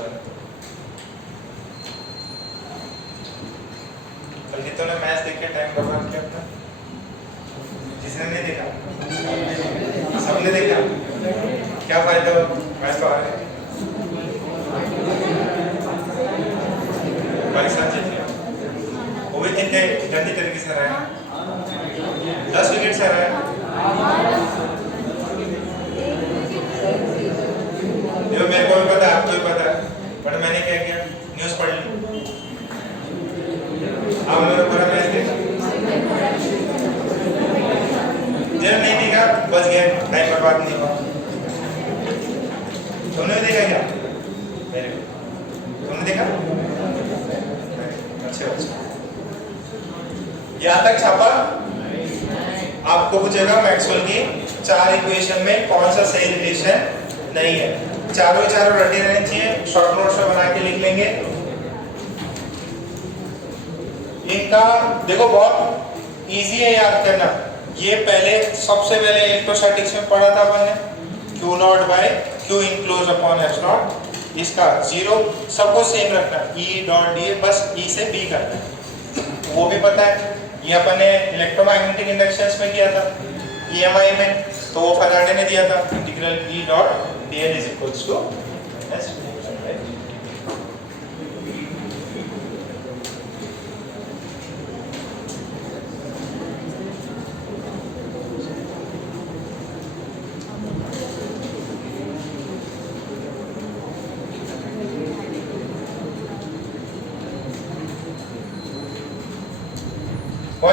कल कितने ने मैच देख के टाइम बर्बाद किया अपना, जिसने नहीं देखा, सबने देखा, क्या फायदा, मैच तो आ रहे पाकिस्तान जीत गया, वो भी कितने गंदी हराया? 10 विकेट से हराया। देखो मेरे को भी पता है, आपको भी पता है, बट मैंने क्या किया, न्यूज़ पढ़ ली। आप लोगों ने पूरा मैच देखा? जब नहीं देखा बस गया, टाइम बर्बाद नहीं हुआ। तुमने भी देखा क्या? मेरे को तुमने देखा? अच्छे अच्छा, यहाँ तक छापा। आपको पूछेगा मैक्सवेल की 4 इक्वेशन में कौन सा सही रिलेशन नहीं है। चारों रटे रहने चाहिए, शॉर्ट नोट्स में बना के लिख लेंगे। इनका देखो बहुत इजी है याद करना। ये पहले सबसे पहले इलेक्ट्रोस्टैटिक्स में पढ़ा था अपन ने, Q naught by Q enclose upon H naught. इसका जीरो सबको सेम रखना, E डॉट डी बस E से B करना है, वो भी पता है। ये अपन ने इलेक्ट्रोमैग्नेटिक इंडक्शंस में किया था, EMI में, तो वो फराडे ने दिया था, integral E dot dl is equals to S।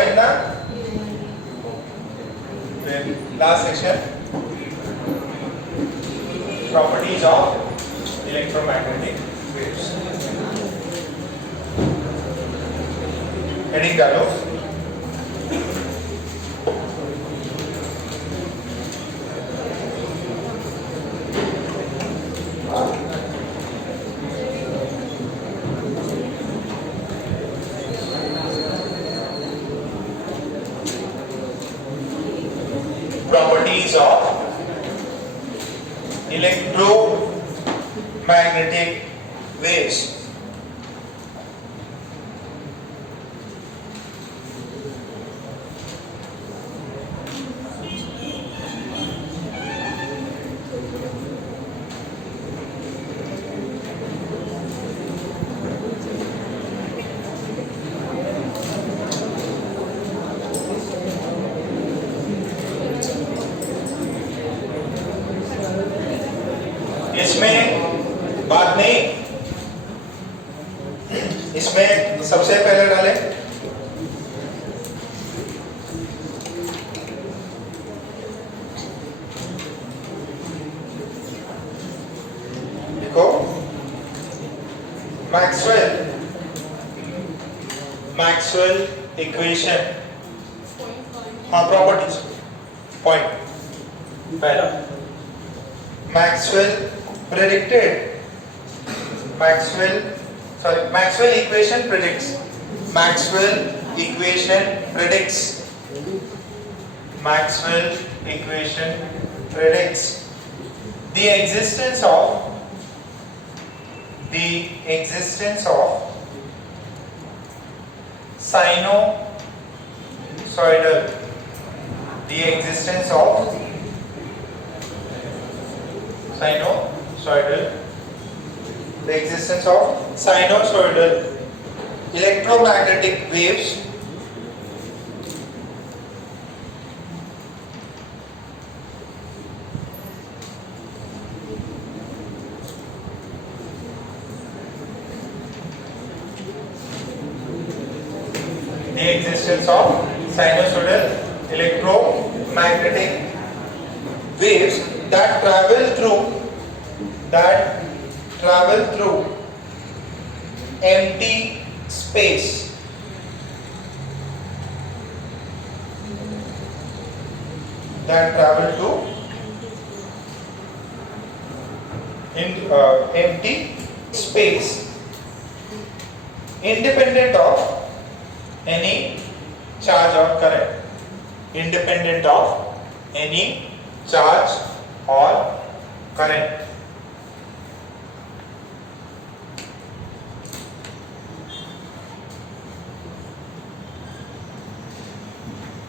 इतना last section, properties of electromagnetic waves. Heading डालो, properties of electromagnetic waves। इसमें बात नहीं, इसमें सबसे पहले डालें देखो मैक्सवेल इक्वेशन। हाँ प्रॉपर्टीज, पॉइंट पहला, Maxwell equation predicts the existence of sinusoidal, electromagnetic waves that travel through empty space, independent of any charge or current,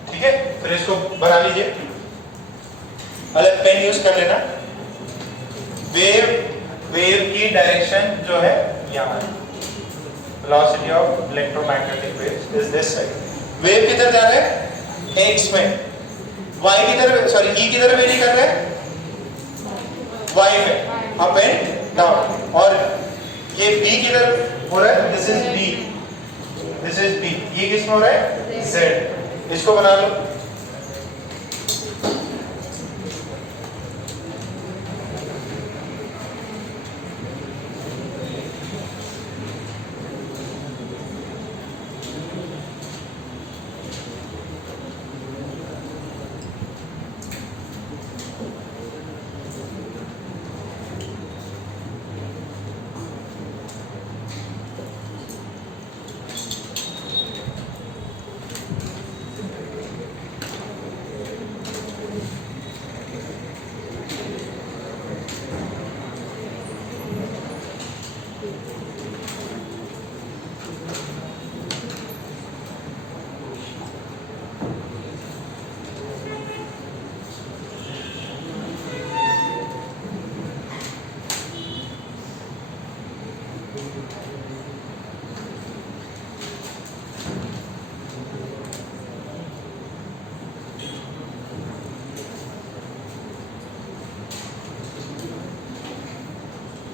ठीक है। फिर इसको बना लीजिए, अलग पेन यूज कर लेना। वेव की डायरेक्शन जो है यहाँ है, velocity of electromagnetic waves is this side, wave किधर जा रहा है x में, y किधर सॉरी e किधर वेरी कर रहा है y में, अप एंड डाउन, और ये b किधर हो रहा है, this is b, this is b, ये किस में हो रहा है z, इसको बना लो।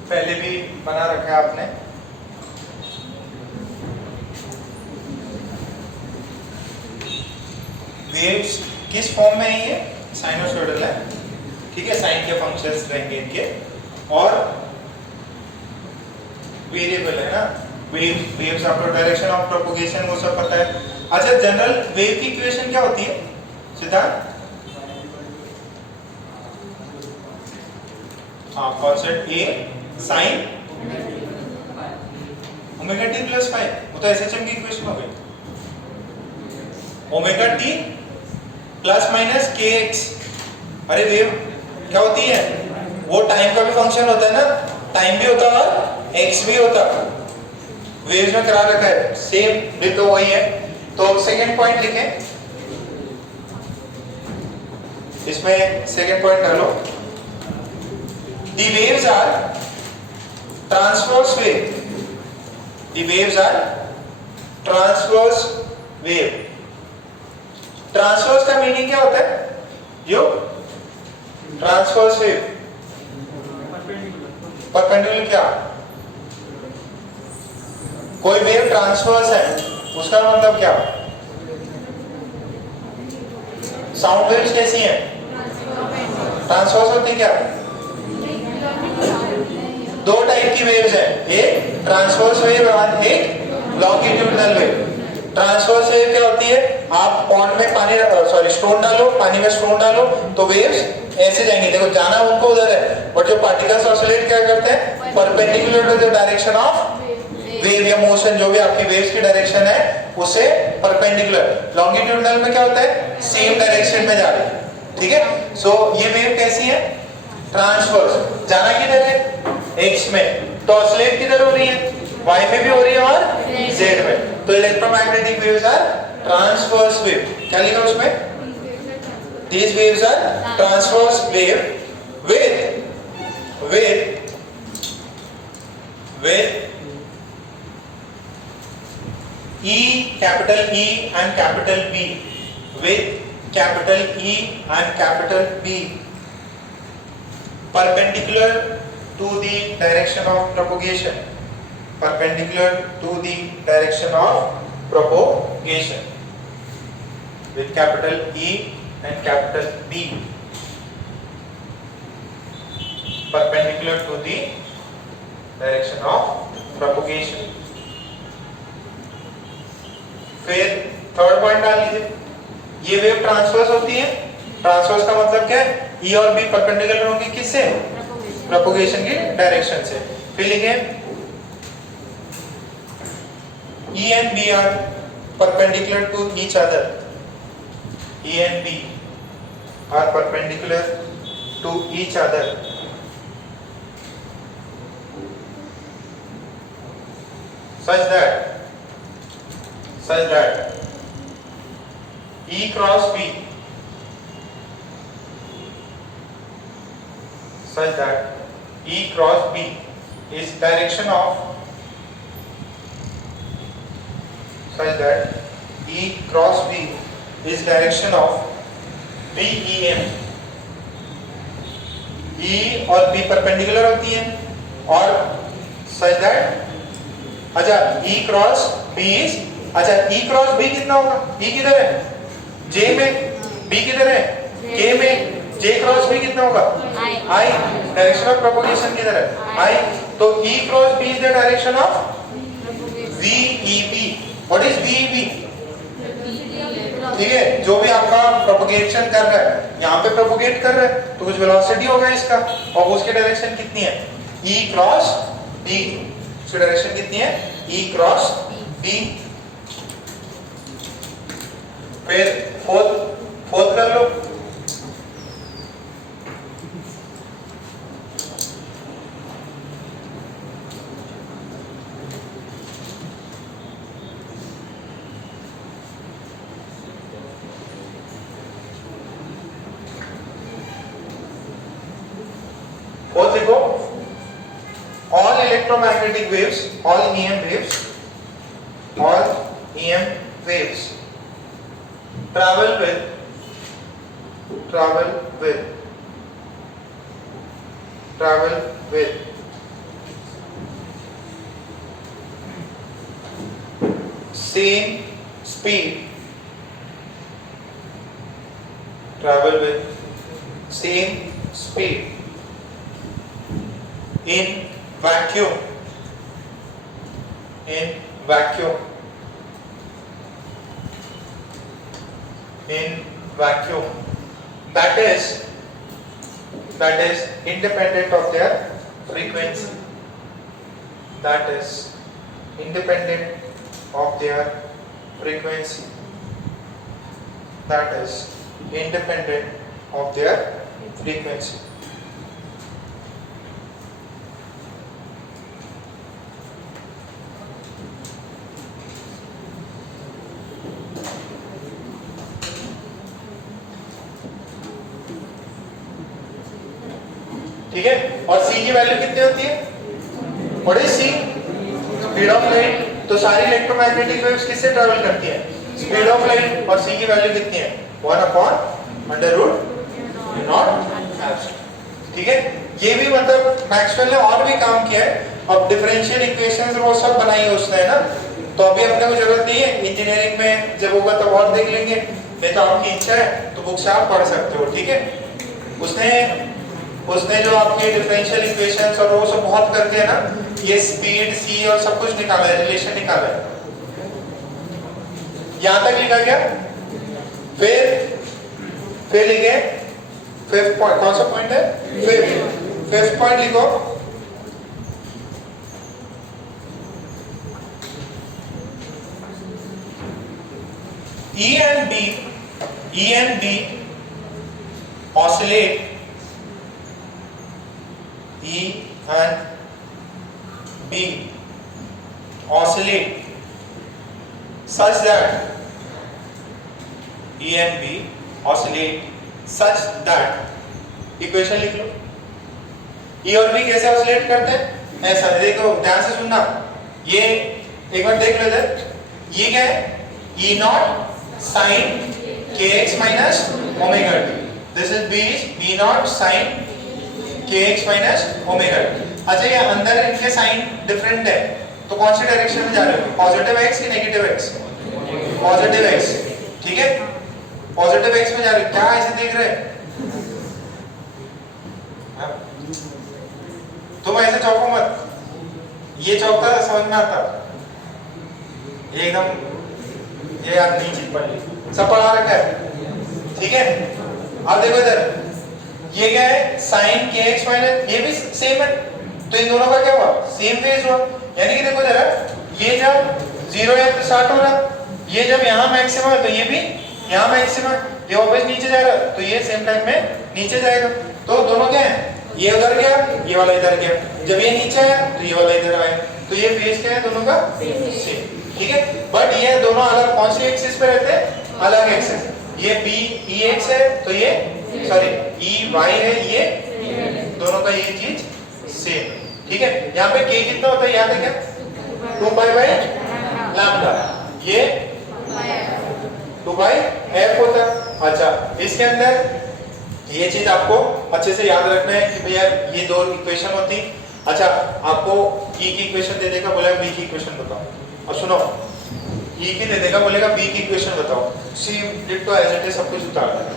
पहले भी बना रखा है आपने, वेव्स किस फॉर्म में है, ये साइनोसॉइडल है, ठीक है, साइन के फंक्शंस रहेंगे इनके, और वेरिएबल है ना, वेव्स आपको डायरेक्शन ऑफ प्रोपगेशन वो सब पता है। अच्छा, जनरल वेव की इक्वेशन क्या होती है सिद्धार्थ? हाँ, constant A sine omega T plus five, वो तो एसएचएम की इक्वेशन हो गई, omega T plus minus K X. अरे वेव क्या होती है, वो टाइम का भी फंक्शन होता है ना, टाइम भी होता है और एक्स भी होता है, वेव्स में करा रखा है, सेम भी तो वही है। तो सेकंड पॉइंट लिखें, इसमें सेकंड पॉइंट डालो, the waves are transverse wave, the waves are transverse wave। Transverse का मीनिंग क्या होता है, यो ट्रांसवर्स वेव, परपेंडिकुलर क्या, कोई वेव ट्रांसवर्स है उसका मतलब क्या, साउंड वेव्स कैसी हैं, ट्रांसवर्स होती क्या, दो टाइप की वेव्स हैं, एक ट्रांसवर्स वेव और एक लॉन्गिट्यूडिनल वेव। ट्रांसवर्स वेव क्या होती है, आप पॉन्ड में पानी सॉरी स्टोन डालो, पानी में स्टोन डालो तो वेव्स ऐसे जाएंगी, देखो जाना उनको उधर है, बट जो पार्टिकल्स ऑसिलेट क्या करते हैं, perpendicular to the direction of wave या मोशन, जो भी आपकी वेव्स की डायरेक्शन है उससे परपेंडिकुलर। लॉन्गिट्यूडिनल में क्या होता है, सेम डायरेक्शन में जा रही है, ठीक है। सो ये वेव कैसी है, ट्रांसवर्स, जाना किधर है, एक्स में, तो ऑसिलेट किधर हो रही है, वाई में भी हो रही है और जेड में, तो electromagnetic waves are transverse wave. क्या लिखा उसमें, these waves are transverse wave with E, capital E and capital B, with capital E and capital B perpendicular to the direction of propagation, perpendicular to the direction of propagation, with capital E and capital B perpendicular to the direction of propagation। फिर थर्ड पॉइंट डाल लीजिए, ये वेव ट्रांसवर्स होती है, ट्रांसवर्स का मतलब क्या है, E और B परपेंडिकुलर होंगे किससे, प्रोपगेशन की डायरेक्शन से। फिर लिखें E and B are perpendicular to each other, E and B are perpendicular to each other such that E cross B, such that E cross B is direction of, such that E cross B is direction of BEM. E और B परपेंडिकुलर होती है और such that अच्छा E cross B is अच्छा E cross B कितना होगा? E किधर है? J में, B किधर है? K में, J cross B कितना होगा? I. Direction of propagation किधर है? I. तो E cross B is the direction of VEB. What is VEB? ठीक है, जो भी आपका प्रोपगेशन कर रहा है, यहाँ पे प्रोपगेट कर रहा है, तो कुछ वेलोसिटी होगा इसका, और उसकी डायरेक्शन कितनी है? E cross B. उसकी डायरेक्शन कितनी है? E cross B. फिर फोर्थ कर लो. फोर्थ देखो, all electromagnetic waves, all EM waves travel with same speed, in vacuum. That is independent of their frequency. That is independent of their frequency. ठीक है, और c की वैल्यू कितनी होती है? What is c? Speed of light. तो सारी इलेक्ट्रोमैग्नेटिक वेव्स किससे ट्रैवल करती हैं? Speed of light. और c की वैल्यू कितनी है? 1/√0. ठीक है, ये भी मतलब मैक्सवेल ने और भी काम किया है. अब डिफरेंशियल इक्वेशंस वो सब बनाई है उसने, है ना. तो अभी अपने को जरूरत नहीं है, इंजीनियरिंग में जब होगा तब और देख लेंगे. नहीं तो आपकी इच्छा है तो बुक से आप पढ़ सकते हो. ठीक है, उसने जो आपके डिफरेंशियल इक्वेशंस और वो सब बहुत करते हैं ना, ये स्पीड सी और सब कुछ निकाला है, रिलेशन निकाला है. यहां तक लिखा गया. फिर लिखे फिफ्थ पॉइंट. कौन सा पॉइंट है? फिफ्थ पॉइंट लिखो. E and B oscillate. E and B oscillate such that equation लिख लो. E और B कैसे ऑसिलेट करते हैं? ऐसा देखो, ध्यान से सुनना. ये एक बार देख लो इधर. ये क्या है? E not sin kx minus omega t. This is B is E not sin kx minus omega t. अच्छा, ये अंदर इनके साइन डिफरेंट है, तो कौन सी डायरेक्शन में जा रहे हो? पॉजिटिव x कि नेगेटिव x? Positive x. ठीक है, पॉजिटिव x में जा रहे हो. क्या ऐसे देख रहे हैं? तुम ऐसे चौको मत. ये चौकता समझ में आता. ये एकदम ये यार नहीं चीज पढ़ ली, सब पढ़ा रखा है. ठीक है, अब देखो इधर. ये क्या है? sin kx माइनस, ये भी सेम है, तो इन दोनों का क्या हुआ? सेम फेज हुआ. यानी कि देखो जरा, ये जब 0 या स्टार्ट हो रहा, ये जब यहाँ मैक्सिमम है तो ये भी यहाँ मैक्सिमम. ये वापस नीचे जा रहा, तो ये सेम टाइम में नीचे जाएगा. तो दोनों क्या है? ये उधर गया, ये वाला इधर गया. जब ये नीचे आया तो ये वाला इधर आया. तो ये फेज क्या है दोनों का? सेम. ठीक है, बट ये दोनों अलग कौन सी एक्सिस पे रहते हैं? अलग एक्सिस. ये B E x है, तो ये सॉरी E y है, ये दोनों का ये चीज सेम. ठीक है, यहाँ पे k कितना होता है याद है क्या? 2 पाई बाय लैम्डा. ये 2 बाई एफ होता है। अच्छा, इसके अंदर ये चीज आपको अच्छे से याद रखना है कि भैया ये दो इक्वेशन होती। अच्छा, आपको ई की इक्वेशन दे देगा, बोलेगा बी की इक्वेशन बताओ। और सुनो, ई की दे देगा, बोलेगा बी की इक्वेशन बताओ। सी डिट्टो एज इट इज सब कुछ उतार देगा,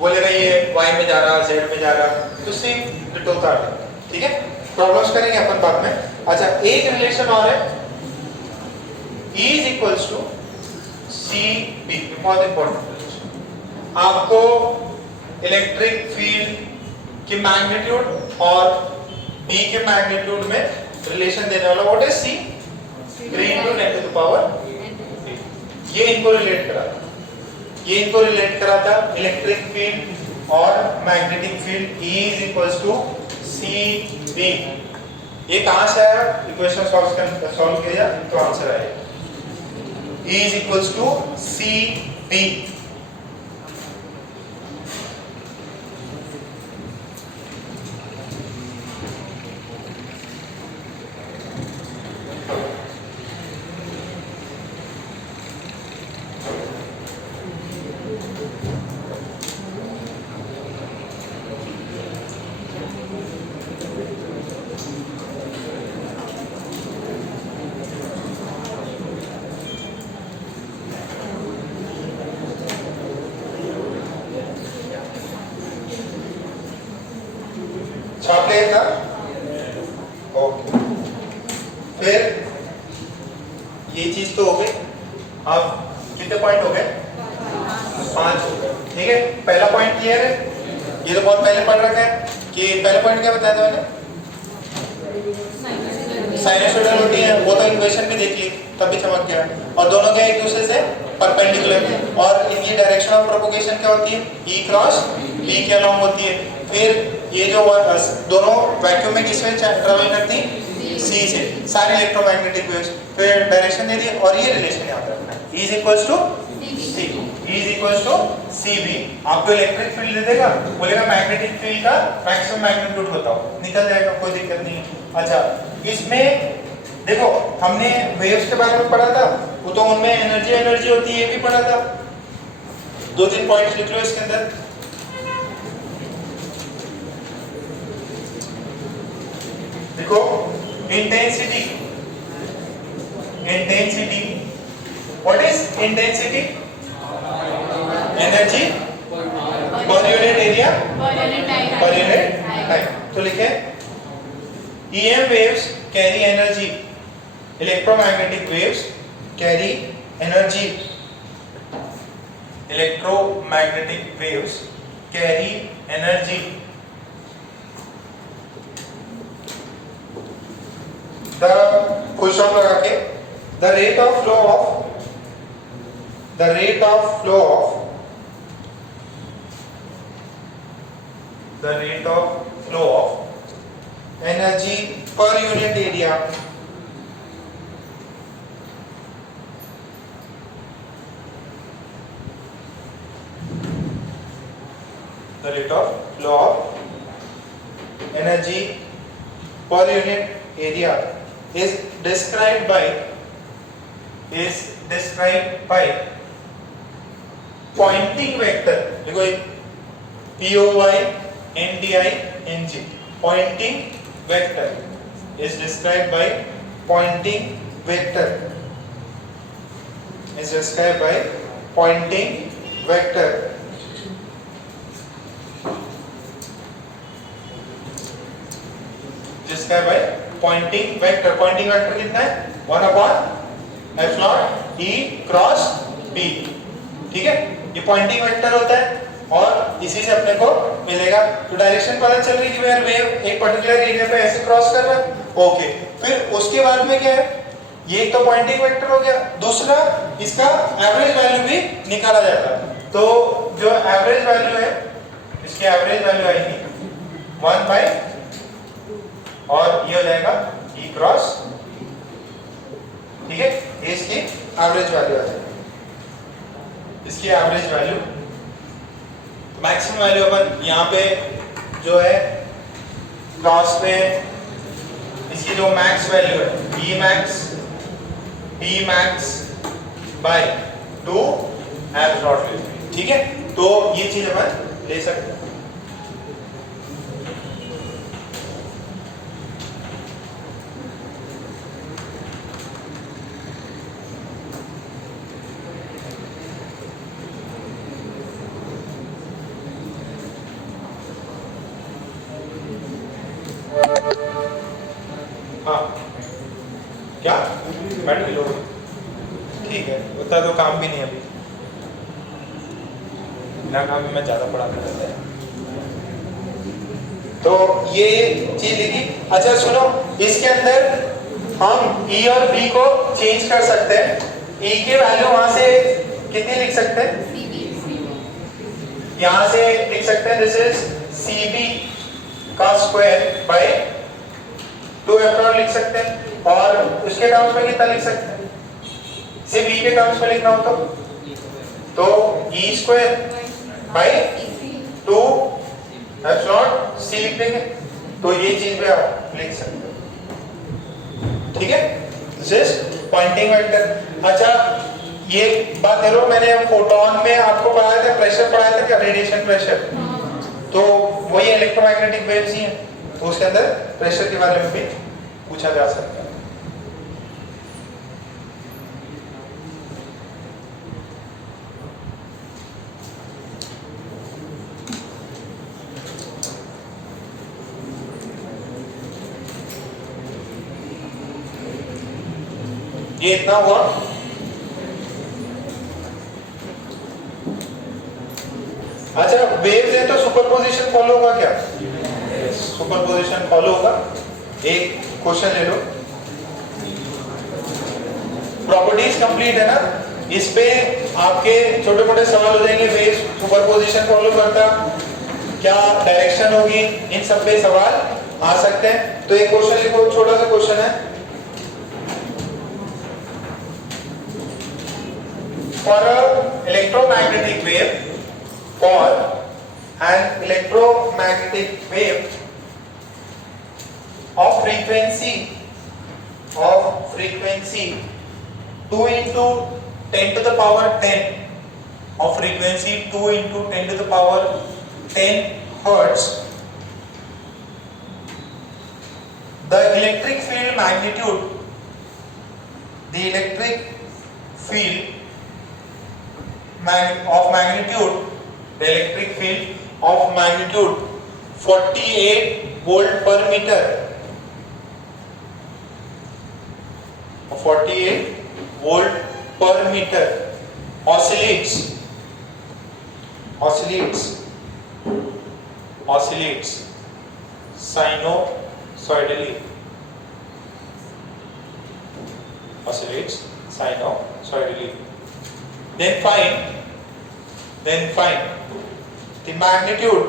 बोलेगा ये y में जा रहा, z में जा रहा, तो सी डिट्टो उतार देगा। ठीक है, प्रॉब्लम्स करेंगे अपन बाद में। अच्छा, एक रिलेशन और है, E is equals to CB, बहुत इंपॉर्टेंट। आपको इलेक्ट्रिक फील्ड की मैग्नीट्यूड और B के मैग्नीट्यूड में रिलेशन देने वाला what is C? 3 into 10 to the power 8। ये इनको रिलेट कराता इलेक्ट्रिक फील्ड और magnetic field. E is equals to CB। ये कहां से आया? इक्वेशन सॉल्व किया तो आंसर आएगा। E is equals to CB। छाप लिया था? ओके, फिर ये चीज तो हो गई। अब कितने पॉइंट हो गए? 5 हो गए। ठीक है, पहला पॉइंट क्लियर है। ये तो बहुत पहले पढ़ रखा है कि पहला पॉइंट क्या बताया था मैंने? साइनसोइडल होती है, वो तो इक्वेशन भी देख ली तब भी चमक गया। और दोनों क्या एक दूसरे से परपेंडिकुलर, और इनकी डायरेक्शन ऑफ प्रोपगेशन क्या होती है? E क्रॉस B के अलोंग होती है। फिर ये जो दोनों वैक्यूम में किससे ट्रैवल करती है? C से। सारे इलेक्ट्रोमैग्नेटिक वेव्स, फिर डायरेक्शन दे दी और ये रिलेशन याद रखना है। E is equals to C, E is equals to CB। आपको इलेक्ट्रिक फील्ड दे देगा, बोलेगा मैग्नेटिक फील्ड का मैक्सिमम मैग्नीट्यूड बताओ, निकल जाएगा, कोई दिक्कत नहीं। अच्छा, इसमें देखो हमने वेव्स के बारे में पढ़ा था, वो तो उनमें एनर्जी होती है, ये भी पढ़ा था। 2-3 पॉइंट्स लिख लो इसके अंदर। देखो, intensity, what is intensity? Energy per unit area per unit time. तो लिखे EM waves carry energy, electromagnetic waves carry energy, electromagnetic waves carry energy। The full stop लगा के the rate of flow of energy per unit area the rate of flow of energy per unit area is described by pointing vector। देखो POINTING, pointing vector is described by pointing vector, is described by pointing vector। described by pointing vector। pointing vector कितना है? 1/f0 E cross B। ठीक है, ये पॉइंटिंग वेक्टर होता है और इसी से अपने को मिलेगा। तो डायरेक्शन पता चल रही है कि यार वेव एक पर्टिकुलर एरिया पे ऐसे क्रॉस कर रहा है। ओके, फिर उसके बाद में क्या है? ये एक तो पॉइंटिंग वेक्टर हो गया, दूसरा इसका एवरेज वैल्यू भी निकाला जाता है। तो जो एवरेज वैल्यू है, इसकी एवरेज वैल्यू आएगी 1/, और ये हो जाएगा E क्रॉस। ठीक है, ये इसकी एवरेज वैल्यू आ जाएगी, इसकी एवरेज वैल्यू। मैक्सिमम वैल्यू अपन यहाँ पे जो है क्रॉस में इसकी जो मैक्स वैल्यू है B max by two F not wave, ठीक है। तो ये चीज हम ले सकते हैं। हाँ क्या बैटरी लो, ठीक है, उतना तो काम भी नहीं अभी ना, काम भी मैं ज़्यादा पढ़ाता रहता है। तो ये चीज लिखी। अच्छा सुनो, इसके अंदर हम E और B को चेंज कर सकते हैं। E की वैल्यू वहां से कितनी लिख सकते हैं, यहां से लिख सकते हैं दिस इज CB का स्क्वायर बाय 2f लिख सकते हैं। और उसके टर्म्स में कितना लिख सकते हैं, सिर्फ E के टर्म्स में लिखना हो तो E square by 2f C लिख देंगे। तो ये चीज भी आप लिख सकते हैं, ठीक है। This is pointing vector. अच्छा ये बात करो, मैंने फोटोन में आपको पढ़ाया था, प्रेशर पढ़ाया था क्या, रेडिएशन प्रेशर, तो वही इलेक्ट्रोमैग्नेटिक वेव्स ही हैं, तो उसके अंदर प्रेशर के बारे में भी पूछा जा सकता है। ये इतना हुआ। अच्छा वेव्स है तो सुपरपोजिशन फॉलो होगा क्या, सुपरपोजिशन फॉलो होगा। एक क्वेश्चन ले लो, प्रॉपर्टीज कंप्लीट है ना, इस पे आपके छोटे मोटे सवाल हो जाएंगे। वेव्स सुपरपोजिशन फॉलो करता, क्या डायरेक्शन होगी, इन सब पे सवाल आ सकते हैं। तो एक क्वेश्चन लिखो, छोटा सा क्वेश्चन है, for an electromagnetic wave of frequency 2 into 10 to the power 10 of frequency 2 into 10 to the power 10 hertz, the electric field magnitude, the electric field of magnitude, the electric field of magnitude 48 volt per meter, 48 volt per meter oscillates sinusoidally, then find the magnitude,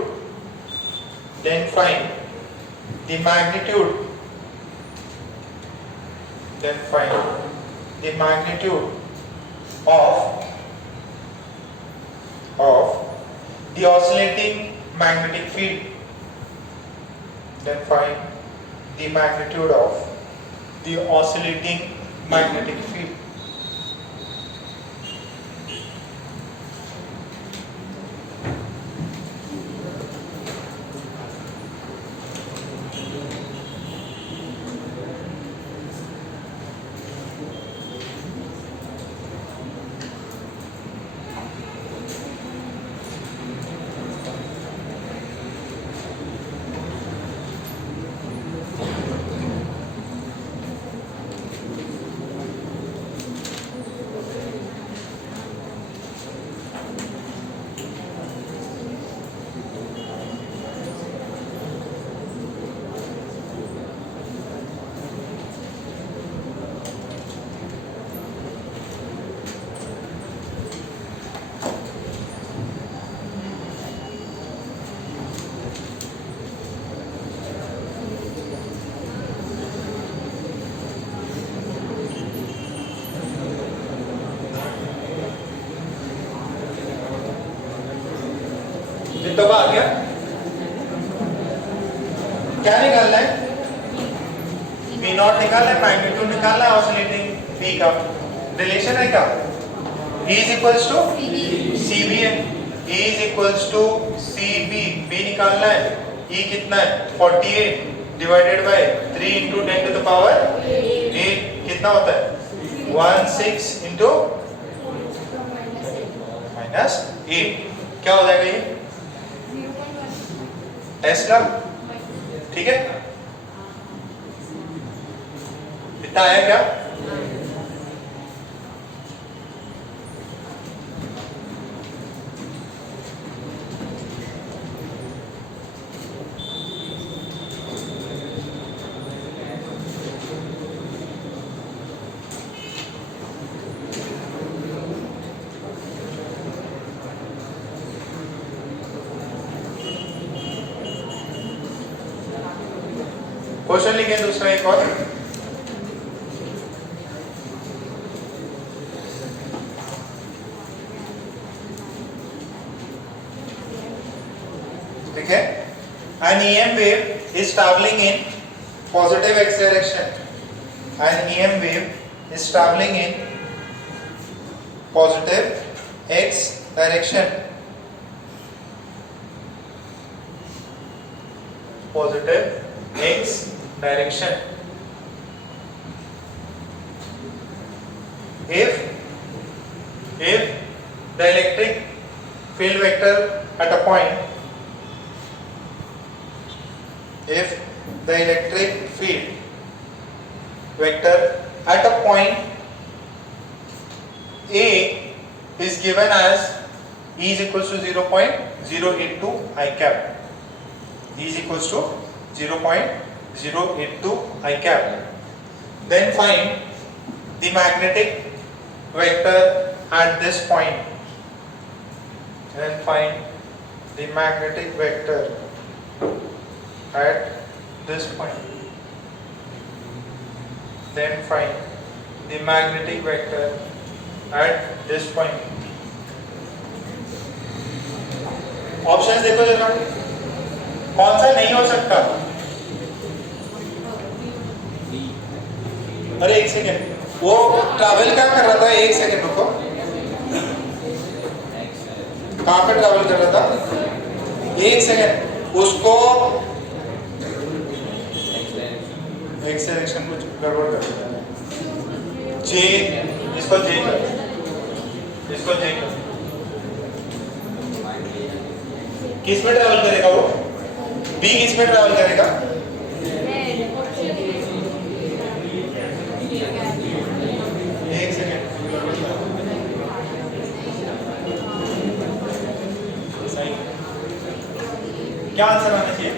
of the oscillating magnetic field, then find the magnitude of the oscillating magnetic field. तो आ गया, क्या निकालना है, V0 निकालना है, मैग्नीट्यूड निकालना है, ऑसिलेटिंग V का रिलेशन है क्या, E is equals to CB है, E is equals to CB, B निकालना है, E कितना है 48 divided by 3 into 10 to the power 8 कितना होता है 16 into minus 8 क्या हो जाएगा ये टेस्ला, ठीक है इतना आया क्या? क्वेश्चन लिखे दूसरा एक और, ठीक है an EM wave is traveling in positive x direction, an EM wave is traveling in positive x direction, positive x direction if the electric field vector at a point, if the electric field vector at a point A is given as E is equals to 0.082 I cap, E is equals to 0.082 I cap, then find the magnetic vector at this point, then find the magnetic vector at this point, then find the magnetic vector at this point. Options देखो जरा कौन सा नहीं हो सकता। अरे एक सेकेंड, वो ट्रैवल क्या कर रहा था, एक सेकेंड रुको, कहाँ पे ट्रैवल कर रहा था, एक सेकेंड, उसको एक्स डायरेक्शन कुछ गड़बड़ कर, जे इसको जे कर, इसको जे कर, किस में ट्रैवल करेगा वो, बी किस में ट्रैवल करेगा, एक सेकेंड, सही, क्या आंसर आना चाहिए,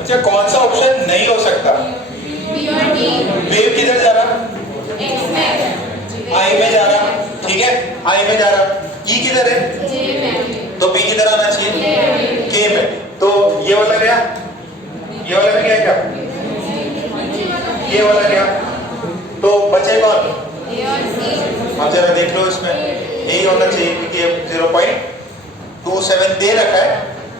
अच्छा कौन सा ऑप्शन नहीं हो सकता, वेव किधर जा रहा, आई में जा रहा, ठीक है, आई में जा रहा, ई किधर है, तो बी किधर आना चाहिए, के में, तो ये वाला गया, ये वाला भी गया क्या, ये वाला गया, तो बचे कौन, अब जरा देख लो, इसमें यही होना चाहिए क्योंकि 0.27 दे रखा है,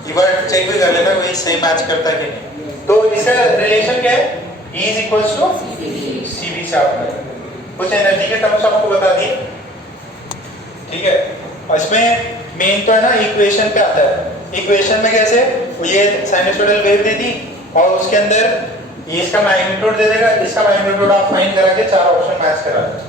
एक बार चेक भी कर लेना वही सही मैच करता है कि नहीं, तो इसका रिलेशन क्या है, E is equals to CB से आपने कुछ एनर्जी के टर्म्स आपको बता दिए, ठीक है, और इसमें मेन तो है ना इक्वेशन पे आता है, इक्वेशन में कैसे ये साइनसॉइडल वेव दे दी और उसके अंदर ये इसका मैग्नीट्यूड दे देगा, इसका मैग्नीट्यूड आप फाइंड करा के चार ऑप्शन मैच करा दें,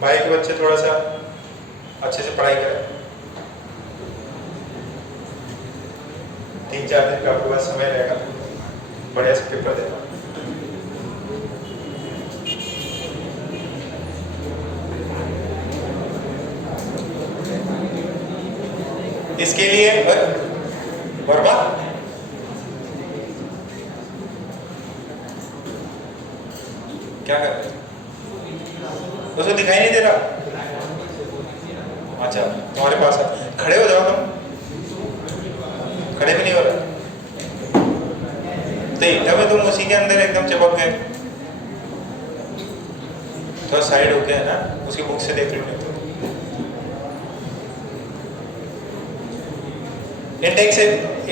भाई के बच्चे थोड़ा सा अच्छे से पढ़ाई करें, 3-4 दिन का आपके पास समय रहेगा, बढ़िया से पेपर देना, इसके लिए वर्मा क्या कर रहे हैं, उसको दिखाई नहीं दे रहा, अच्छा तुम्हारे पास है, खड़े हो जाओ तुम, खड़े भी नहीं हो रहा, तो एकदम तुम उसी के अंदर एकदम चिपक गए, थोड़ा साइड हो गया है ना, उसकी बुक से देख लो नहीं तो।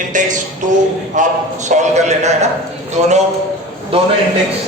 इंडेक्स 2 आप सॉल्व कर लेना है ना, दोनों इंडेक्स